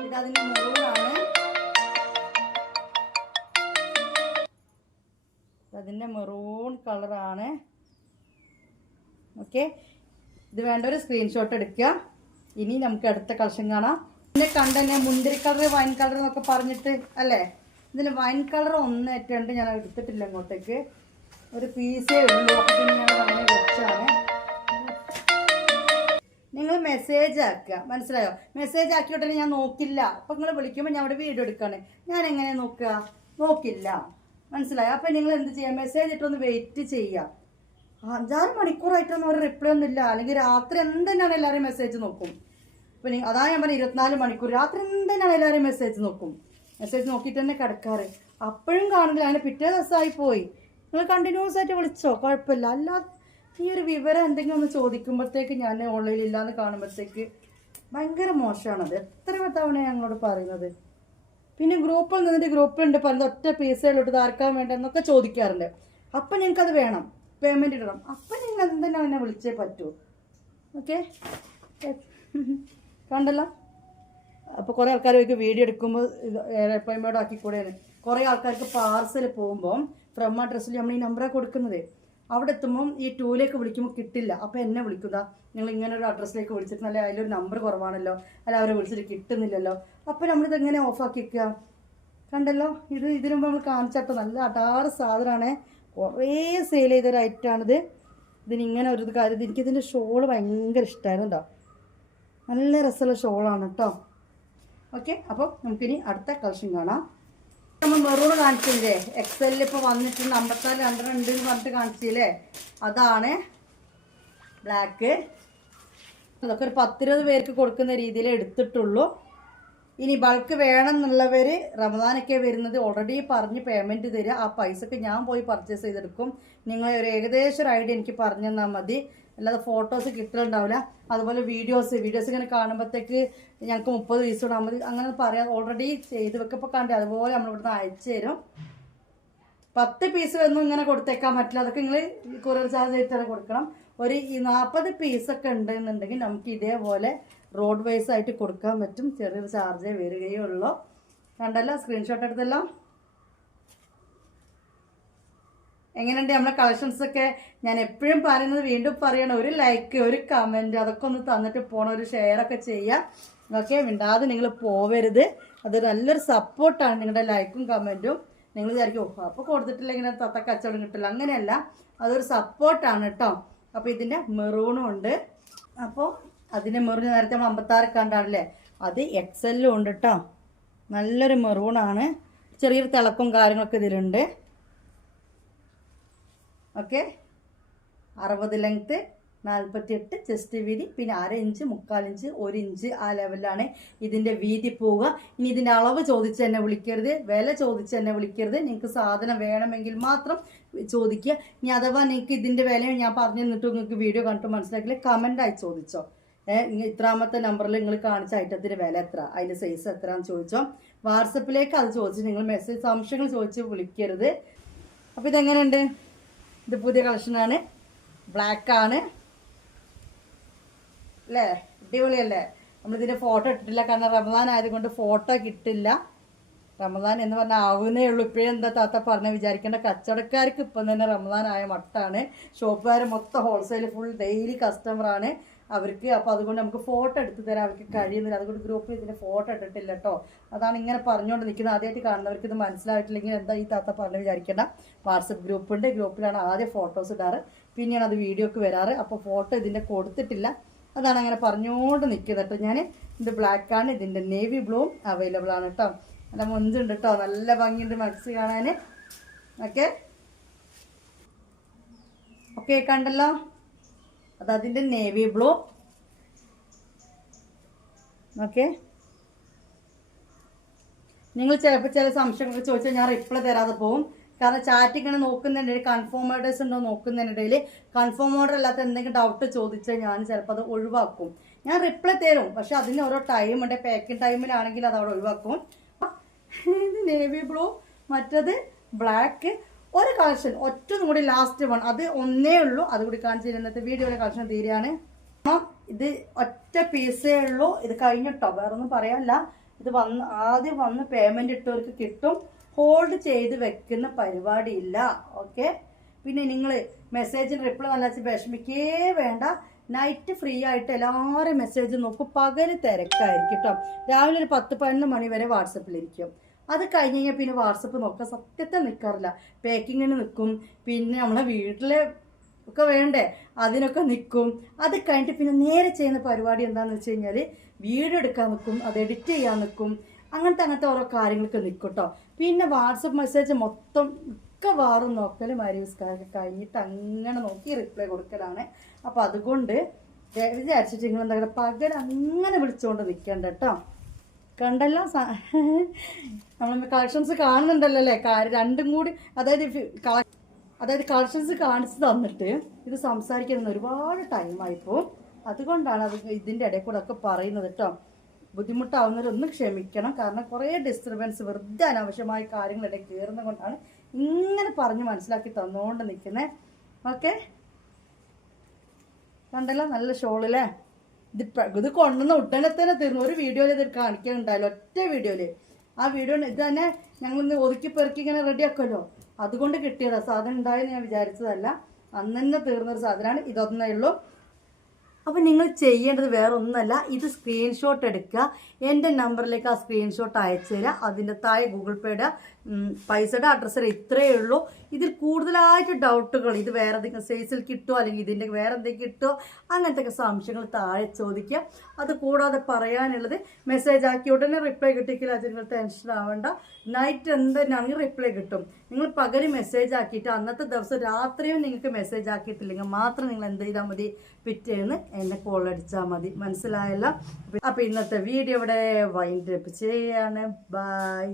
ഇതതിൻ്റെ മെറൂണാണ്. അതിൻ്റെ മെറൂൺ കളറാണ്. ഓക്കെ, ഇത് വേണ്ട ഒരു സ്ക്രീൻഷോട്ട് എടുക്കുക. ഇനി നമുക്ക് അടുത്ത കളക്ഷൻ കാണാം. പിന്നെ കണ്ടന്നെ മുന്തിരി കളർ, വൈൻ കളർ എന്നൊക്കെ പറഞ്ഞിട്ട് അല്ലേ. ഇതിന് വൈൻ കളർ 1 ഞാൻ എടുത്തിട്ടില്ല ഇങ്ങോട്ടേക്ക്. ഒരു പീസേ ഉള്ളൂ. അപ്പം പിന്നെ ഞാൻ അങ്ങനെ വെച്ചാണ്. നിങ്ങൾ മെസ്സേജ് ആക്കുക, മനസ്സിലായോ? മെസ്സേജ് ആക്കിയോട്ടെ ഞാൻ നോക്കില്ല. അപ്പം നിങ്ങൾ വിളിക്കുമ്പോൾ ഞാൻ അവിടെ വീഡിയോ എടുക്കുകയാണ്, ഞാൻ എങ്ങനെ നോക്കുക? നോക്കില്ല, മനസ്സിലായോ? അപ്പം നിങ്ങൾ എന്ത് ചെയ്യുക, മെസ്സേജ് ഇട്ടൊന്ന് വെയിറ്റ് ചെയ്യുക. 5-6 മണിക്കൂറായിട്ടൊന്നും അവർ റിപ്ലൈ ഒന്നും ഇല്ല. അല്ലെങ്കിൽ രാത്രി എന്തെന്നാണ് എല്ലാവരും മെസ്സേജ് നോക്കും. ഇപ്പം അതാ ഞാൻ പറഞ്ഞ 24 മണിക്കൂർ രാത്രി എന്തെന്നാണ് എല്ലാവരും മെസ്സേജ് നോക്കും. മെസ്സേജ് നോക്കിയിട്ട് തന്നെ കിടക്കാറ്. അപ്പോഴും കാണില്ല. അങ്ങനെ പിറ്റേ ദിവസമായി പോയി. നിങ്ങൾ കണ്ടിന്യൂസ് ആയിട്ട് വിളിച്ചോ, കുഴപ്പമില്ല. അല്ലാതെ ഈ ഒരു വിവരം എന്തെങ്കിലും ഒന്ന് ചോദിക്കുമ്പോഴത്തേക്ക് ഞാൻ ഓൺലൈനിൽ ഇല്ലാന്ന് കാണുമ്പോഴത്തേക്ക് ഭയങ്കര മോശമാണത്. എത്ര തവണ ഞങ്ങളോട് പറയുന്നത്. പിന്നെ ഗ്രൂപ്പിൽ നിന്നിട്ട് ഗ്രൂപ്പിലുണ്ട് പലത് ഒറ്റ പീസുകളിട്ട് ആർക്കാൻ വേണ്ടെന്നൊക്കെ ചോദിക്കാറുണ്ട്. അപ്പം ഞങ്ങൾക്കത് വേണം, പേയ്മെൻറ്റ് ഇടണം. അപ്പം നിങ്ങൾ എന്തെങ്കിലും എന്നെ വിളിച്ചേ പറ്റൂ. ഓക്കെ, കണ്ടല്ലോ. അപ്പോൾ കുറേ ആൾക്കാർ വീഡിയോ എടുക്കുമ്പോൾ പേയ്മെൻറ്റ് ആക്കിക്കൂടെയാണ്. കുറേ ആൾക്കാർക്ക് പാർസൽ പോകുമ്പോൾ ഫ്രം അഡ്രസ്സിൽ നമ്മൾ ഈ നമ്പറാണ് കൊടുക്കുന്നത്. അവിടെ എത്തുമ്പം ഈ 2ലേക്ക് വിളിക്കുമ്പോൾ കിട്ടില്ല. അപ്പോൾ എന്നെ വിളിക്കുക, നിങ്ങൾ ഇങ്ങനെ ഒരു അഡ്രസ്സിലേക്ക് വിളിച്ചിട്ട് അല്ലെ അതിലൊരു നമ്പർ കുറവാണല്ലോ, അല്ല അവരെ വിളിച്ചിട്ട് കിട്ടുന്നില്ലല്ലോ. അപ്പോൾ നമ്മളിത് എങ്ങനെ ഓഫാക്കി വയ്ക്കുക? കണ്ടല്ലോ, ഇതിനു മുമ്പ് നമ്മൾ കാണിച്ചിട്ട് നല്ല അടാറ് സാധനമാണ്. കുറേ സെയിൽ ചെയ്തൊരു ഐറ്റമാണിത്. ഇതിനിങ്ങനെ ഒരു കാര്യം, എനിക്കിതിൻ്റെ ഷോള് ഭയങ്കര ഇഷ്ടമായിരുന്നു കേട്ടോ. നല്ല രസമുള്ള ഷോളാണ് കേട്ടോ. ഓക്കെ, അപ്പോൾ നമുക്കിനി അടുത്ത കളക്ഷൻ കാണാം. നമ്മൾ മെറൂൺ കാണിച്ചില്ലേ, എക്സലിൽ ഇപ്പോൾ വന്നിട്ട് 54 2 ഉണ്ട് എന്ന് പറഞ്ഞിട്ട് കാണിച്ചില്ലേ, അതാണ് ബ്ലാക്ക്. അതൊക്കെ ഒരു 10-20 പേർക്ക് കൊടുക്കുന്ന രീതിയിൽ എടുത്തിട്ടുള്ളൂ. ഇനി ബൾക്ക് വേണം എന്നുള്ളവർ റമദാനൊക്കെ വരുന്നത് ഓൾറെഡി പറഞ്ഞ് പേയ്മെൻറ്റ് തരിക. ആ പൈസക്ക് ഞാൻ പോയി പർച്ചേസ് ചെയ്തെടുക്കും. നിങ്ങൾ ഒരു ഏകദേശം ഒരു ഐഡിയ എനിക്ക് പറഞ്ഞു തന്നാൽ മതി. അല്ലാതെ ഫോട്ടോസ് കിട്ടുന്നുണ്ടാവില്ല. അതുപോലെ വീഡിയോസ് ഇങ്ങനെ കാണുമ്പോഴത്തേക്ക് ഞങ്ങൾക്ക് 30 ദിവസം ഇടാൻ മതി അങ്ങനെ പറയാം. ഓൾറെഡി ചെയ്ത് വെക്കപ്പോൾ കണ്ടേ, അതുപോലെ നമ്മൾ ഇവിടുന്ന് അയച്ചു തരും. 10 പീസ് ഒന്നും ഇങ്ങനെ കൊടുത്തേക്കാൻ പറ്റില്ല. അതൊക്കെ നിങ്ങൾ കൊറിയർ ചാർജ് ആയിട്ടാണ് കൊടുക്കണം. ഒരു 40 പീസൊക്കെ ഉണ്ടെന്നുണ്ടെങ്കിൽ നമുക്ക് ഇതേപോലെ റോഡ് വൈസ് ആയിട്ട് കൊടുക്കാൻ പറ്റും. ചെറിയൊരു ചാർജേ വരികയുള്ളൂ. കണ്ടല്ലോ, സ്ക്രീൻഷോട്ട് എടുത്തല്ലോ. എങ്ങനെയുണ്ട് നമ്മളെ കളക്ഷൻസൊക്കെ? ഞാൻ എപ്പോഴും പറയുന്നത്, വീണ്ടും പറയണം, ഒരു ലൈക്ക്, ഒരു കമൻറ്റ് അതൊക്കെ ഒന്ന് തന്നിട്ട് പോകണം. ഒരു ഷെയറൊക്കെ ചെയ്യുക. ഓക്കെ, മിണ്ടാതെ നിങ്ങൾ പോവരുത്. അത് നല്ലൊരു സപ്പോർട്ടാണ് നിങ്ങളുടെ ലൈക്കും കമൻറ്റും. നിങ്ങൾ വിചാരിക്കും അപ്പോൾ കൊടുത്തിട്ടില്ലെങ്കിൽ തത്ത കച്ചവടം കിട്ടില്ല, അങ്ങനെയല്ല. അതൊരു സപ്പോർട്ടാണ് കേട്ടോ. അപ്പോൾ ഇതിൻ്റെ മെറൂണും ഉണ്ട്. അപ്പോൾ അതിൻ്റെ മെറൂൺ നേരത്തെ 56 കണ്ടാണല്ലേ, അത് എക്സെല്ലും ഉണ്ട് കേട്ടോ. നല്ലൊരു മെറൂണാണ്. ചെറിയൊരു തിളക്കും കാര്യങ്ങളൊക്കെ ഇതിലുണ്ട്. ഓക്കെ, 60 ലെങ്ത്ത്, 48 ചെസ്റ്റ് വീതി, പിന്നെ 1/2 ഇഞ്ച്, 3/4 ഇഞ്ച്, 1 ഇഞ്ച് ആ ലെവലിലാണ് ഇതിൻ്റെ വീതി പോവുക. ഇനി ഇതിൻ്റെ അളവ് ചോദിച്ച് എന്നെ വിളിക്കരുത്, വില ചോദിച്ച് എന്നെ വിളിക്കരുത്. നിങ്ങൾക്ക് സാധനം വേണമെങ്കിൽ മാത്രം ചോദിക്കുക. ഇനി അഥവാ നിങ്ങൾക്ക് ഇതിൻ്റെ വില ഞാൻ പറഞ്ഞു തന്നിട്ട് നിങ്ങൾക്ക് വീഡിയോ കണ്ടിട്ട് മനസ്സിലാക്കില്ല, കമൻ്റായി ചോദിച്ചോ. ഇത്രാമത്തെ നമ്പറിൽ നിങ്ങൾ കാണിച്ച ഐറ്റത്തിൻ്റെ വില എത്ര, അതിൻ്റെ സൈസ് എത്രയാണെന്ന് ചോദിച്ചോ. വാട്സപ്പിലേക്ക് അത് ചോദിച്ച് നിങ്ങൾ മെസ്സേജ് സംശയങ്ങൾ ചോദിച്ച് വിളിക്കരുത്. അപ്പോൾ ഇതെങ്ങനെയുണ്ട്? ഇത് പുതിയ കളക്ഷനാണ്, ബ്ലാക്കാണ് അല്ലേ, അടിപൊളിയല്ലേ? നമ്മളിതിൻ്റെ ഫോട്ടോ ഇട്ടിട്ടില്ല, കാരണം റമദാൻ ആയതുകൊണ്ട് ഫോട്ടോ കിട്ടില്ല. റമദാൻ എന്ന് പറഞ്ഞാൽ ആവുന്നേ ഉള്ളൂ. ഇപ്പോഴും എന്താ താത്ത പറഞ്ഞ വിചാരിക്കേണ്ട, കച്ചവടക്കാർക്ക് ഇപ്പം തന്നെ റമദാൻ ആയ മട്ടാണ്. ഷോപ്പുകാർ മൊത്തം ഹോൾസെയിൽ ഫുൾ ഡെയിലി കസ്റ്റമറാണ് അവർക്ക്. അപ്പോൾ അതുകൊണ്ട് നമുക്ക് ഫോട്ടോ എടുത്ത് തരാൻ അവർക്ക് കഴിയുന്നില്ല. അതുകൊണ്ട് ഗ്രൂപ്പിൽ ഇതിൻ്റെ ഫോട്ടോ ഇട്ടിട്ടില്ല കേട്ടോ. അതാണ് ഇങ്ങനെ പറഞ്ഞുകൊണ്ട് നിൽക്കുന്നത്. ആദ്യമായിട്ട് കാണുന്നവർക്ക് ഇത് മനസ്സിലായിട്ടില്ലെങ്കിൽ എന്താ ഈ താത്ത പറഞ്ഞ് വിചാരിക്കേണ്ട. വാട്സപ്പ് ഗ്രൂപ്പുണ്ട്, ഗ്രൂപ്പിലാണ് ആദ്യം ഫോട്ടോസ് ഇടാറ്, പിന്നെയാണ് അത് വീഡിയോക്ക് വരാറ്. അപ്പോൾ ഫോട്ടോ ഇതിൻ്റെ കൊടുത്തിട്ടില്ല, അതാണ് അങ്ങനെ പറഞ്ഞുകൊണ്ട് നിൽക്കുന്നത് കേട്ടോ. ഞാൻ ഇത് ബ്ലാക്കാണ്, ഇതിൻ്റെ നേവി ബ്ലൂവും അവൈലബിൾ ആണ് കേട്ടോ. നല്ല മൊഞ്ചുണ്ട് കേട്ടോ, നല്ല ഭംഗിയുണ്ട് മാക്സി കാണാൻ. ഓക്കെ ഓക്കെ, കണ്ടല്ലോ, അതതിൻ്റെ നേവി ബ്ലൂ. ഓക്കെ, നിങ്ങൾ ചിലപ്പോൾ ചില സംശയങ്ങളൊക്കെ ചോദിച്ചാൽ ഞാൻ റിപ്ലൈ തരാതെ പോകും. കാരണം ചാറ്റ് ഇങ്ങനെ നോക്കുന്നതിനിടയിൽ കൺഫേം ഓർഡേഴ്സ് ഉണ്ടോ നോക്കുന്നതിനിടയിൽ കൺഫേം ഓർഡർ അല്ലാത്ത എന്തെങ്കിലും ഡൗട്ട് ചോദിച്ചാൽ ഞാൻ ചിലപ്പോൾ അത് ഒഴിവാക്കും. ഞാൻ റിപ്ലൈ തരും, പക്ഷെ അതിന് ഓരോ ടൈമുണ്ട്. പാക്കിംഗ് ടൈമിലാണെങ്കിൽ അത് അവിടെ ഒഴിവാക്കും. ഇത് നേവി ബ്ലൂ, മറ്റത് ബ്ലാക്ക്. ഒരു കളക്ഷൻ ഒറ്റൊന്നും കൂടി ലാസ്റ്റ് വൺ, അത് ഒന്നേ ഉള്ളൂ, അതുകൂടി കാണിച്ചു ഇന്നത്തെ വീഡിയോയിലെ കളക്ഷൻ തീരെയാണ്. ഇത് ഒറ്റ പീസേ ഉള്ളൂ. ഇത് കഴിഞ്ഞിട്ടോ, വേറൊന്നും പറയാനില്ല. ഇത് ആദ്യം വന്ന് പേയ്മെൻറ്റ് ഇട്ടവർക്ക് കിട്ടും. ഹോൾഡ് ചെയ്ത് വെക്കുന്ന പരിപാടിയില്ല. ഓക്കെ, പിന്നെ നിങ്ങൾ മെസ്സേജിന് റിപ്ലൈ നല്ല വിഷമിക്കേ വേണ്ട. നൈറ്റ് ഫ്രീ ആയിട്ട് എല്ലാവരും മെസ്സേജ് നോക്കും. പകൽ തിരക്കായിരിക്കും കേട്ടോ. രാവിലെ ഒരു 10-11 മണി വരെ വാട്സപ്പിലിരിക്കും. അത് കഴിഞ്ഞ് കഴിഞ്ഞാൽ പിന്നെ വാട്സപ്പ് നോക്കാൻ സത്യത്തിൽ നിൽക്കാറില്ല, പാക്കിങ്ങിന് നിൽക്കും. പിന്നെ നമ്മളെ വീട്ടിലെ ഒക്കെ വേണ്ടേ, അതിനൊക്കെ നിൽക്കും. അത് കഴിഞ്ഞിട്ട് പിന്നെ നേരെ ചെയ്യുന്ന പരിപാടി എന്താണെന്ന് വെച്ച് കഴിഞ്ഞാൽ വീഡിയോ എടുക്കാൻ നിൽക്കും, അത് എഡിറ്റ് ചെയ്യാൻ നിൽക്കും, അങ്ങനത്തെ ഓരോ കാര്യങ്ങളൊക്കെ നിൽക്കും കേട്ടോ. പിന്നെ വാട്സപ്പ് മെസ്സേജ് മൊത്തം ഒക്കെ വാറും നോക്കൽ മരിവിസ്കാരൊക്കെ കഴിഞ്ഞിട്ട് അങ്ങനെ നോക്കി റിപ്ലൈ കൊടുക്കലാണ്. അപ്പോൾ അതുകൊണ്ട് വിചാരിച്ചിട്ട് നിങ്ങൾ എന്താ പറയുക, പകരം അങ്ങനെ വിളിച്ചുകൊണ്ട് നിൽക്കേണ്ട കേട്ടോ. കണ്ടല്ലോ നമ്മൾ കളക്ഷൻസ് കാണുന്നുണ്ടല്ലോ അല്ലേ, രണ്ടും കൂടി അതായത് കളക്ഷൻസ് കാണിച്ച് തന്നിട്ട് ഇത് സംസാരിക്കുന്ന ഒരുപാട് ടൈമായിപ്പോൾ. അതുകൊണ്ടാണ് അത് ഇതിൻ്റെ ഇടയിൽ കൂടെ ഒക്കെ പറയുന്നത് കേട്ടോ. ബുദ്ധിമുട്ടാവുന്നവരൊന്നും ക്ഷമിക്കണം, കാരണം കുറേ ഡിസ്റ്റർബൻസ് വെറുതെ അനാവശ്യമായ കാര്യങ്ങളിടയിൽ കയറുന്നത് കൊണ്ടാണ് ഇങ്ങനെ പറഞ്ഞ് മനസ്സിലാക്കി തന്നുകൊണ്ട് നിൽക്കുന്നത്. ഓക്കെ, കണ്ടല്ലോ നല്ല ഷോളില്ലേ. ഇത് കൊണ്ടുവന്ന ഉടനെ തന്നെ തീർന്നു. ഒരു വീഡിയോയിൽ ഇത് കാണിക്കാനുണ്ടായല്ലോ, ഒറ്റ വീഡിയോയിൽ. ആ വീഡിയോ ഇത് തന്നെ ഞങ്ങളിന്ന് ഒതുക്കി പെറുക്കി ഇങ്ങനെ റെഡിയാക്കുമല്ലോ, അതുകൊണ്ട് കിട്ടിയതാണ്. സാധനം ഉണ്ടായെന്ന് ഞാൻ വിചാരിച്ചതല്ല, അന്ന് തന്നെ തീർന്നൊരു സാധനമാണ്. ഇതൊന്നേ ഉള്ളൂ. അപ്പോൾ നിങ്ങൾ ചെയ്യേണ്ടത് വേറെ ഒന്നുമല്ല, ഇത് സ്ക്രീൻഷോട്ട് എടുക്കുക, എൻ്റെ നമ്പറിലേക്ക് ആ സ്ക്രീൻഷോട്ട് അയച്ചു തരിക. അതിൻ്റെ താഴെ ഗൂഗിൾ പേയുടെ പൈസയുടെ അഡ്രസ്സ് ഇത്രയേ ഉള്ളൂ. ഇതിൽ കൂടുതലായിട്ട് ഡൗട്ടുകൾ, ഇത് വേറെ എന്തെങ്കിലും സൈസിൽ കിട്ടുമോ അല്ലെങ്കിൽ ഇതിൻ്റെ വേറെ എന്തെങ്കിലും കിട്ടുമോ, അങ്ങനത്തെ സംശയങ്ങൾ താഴെ ചോദിക്കുക. അത് കൂടാതെ പറയാനുള്ളത്, മെസ്സേജ് ആക്കി ഉടനെ റിപ്ലൈ കിട്ടിയെങ്കിൽ അത് നിങ്ങൾ ടെൻഷൻ ആവേണ്ട. നൈറ്റ് എന്താണെങ്കിൽ റിപ്ലൈ കിട്ടും. നിങ്ങൾ പകരം മെസ്സേജ് ആക്കിയിട്ട് അന്നത്തെ ദിവസം രാത്രിയും നിങ്ങൾക്ക് മെസ്സേജ് ആക്കിയിട്ടില്ലെങ്കിൽ മാത്രം നിങ്ങൾ എന്ത് ചെയ്താൽ മതി, പിറ്റേന്ന് എന്നെ കോൾ അടിച്ചാൽ മതി. മനസ്സിലായല്ലോ? അപ്പോൾ ഇന്നത്തെ വീഡിയോ ഇവിടെ വൈൻഡ് അപ്പ് ചെയ്യാണ്. ബൈ.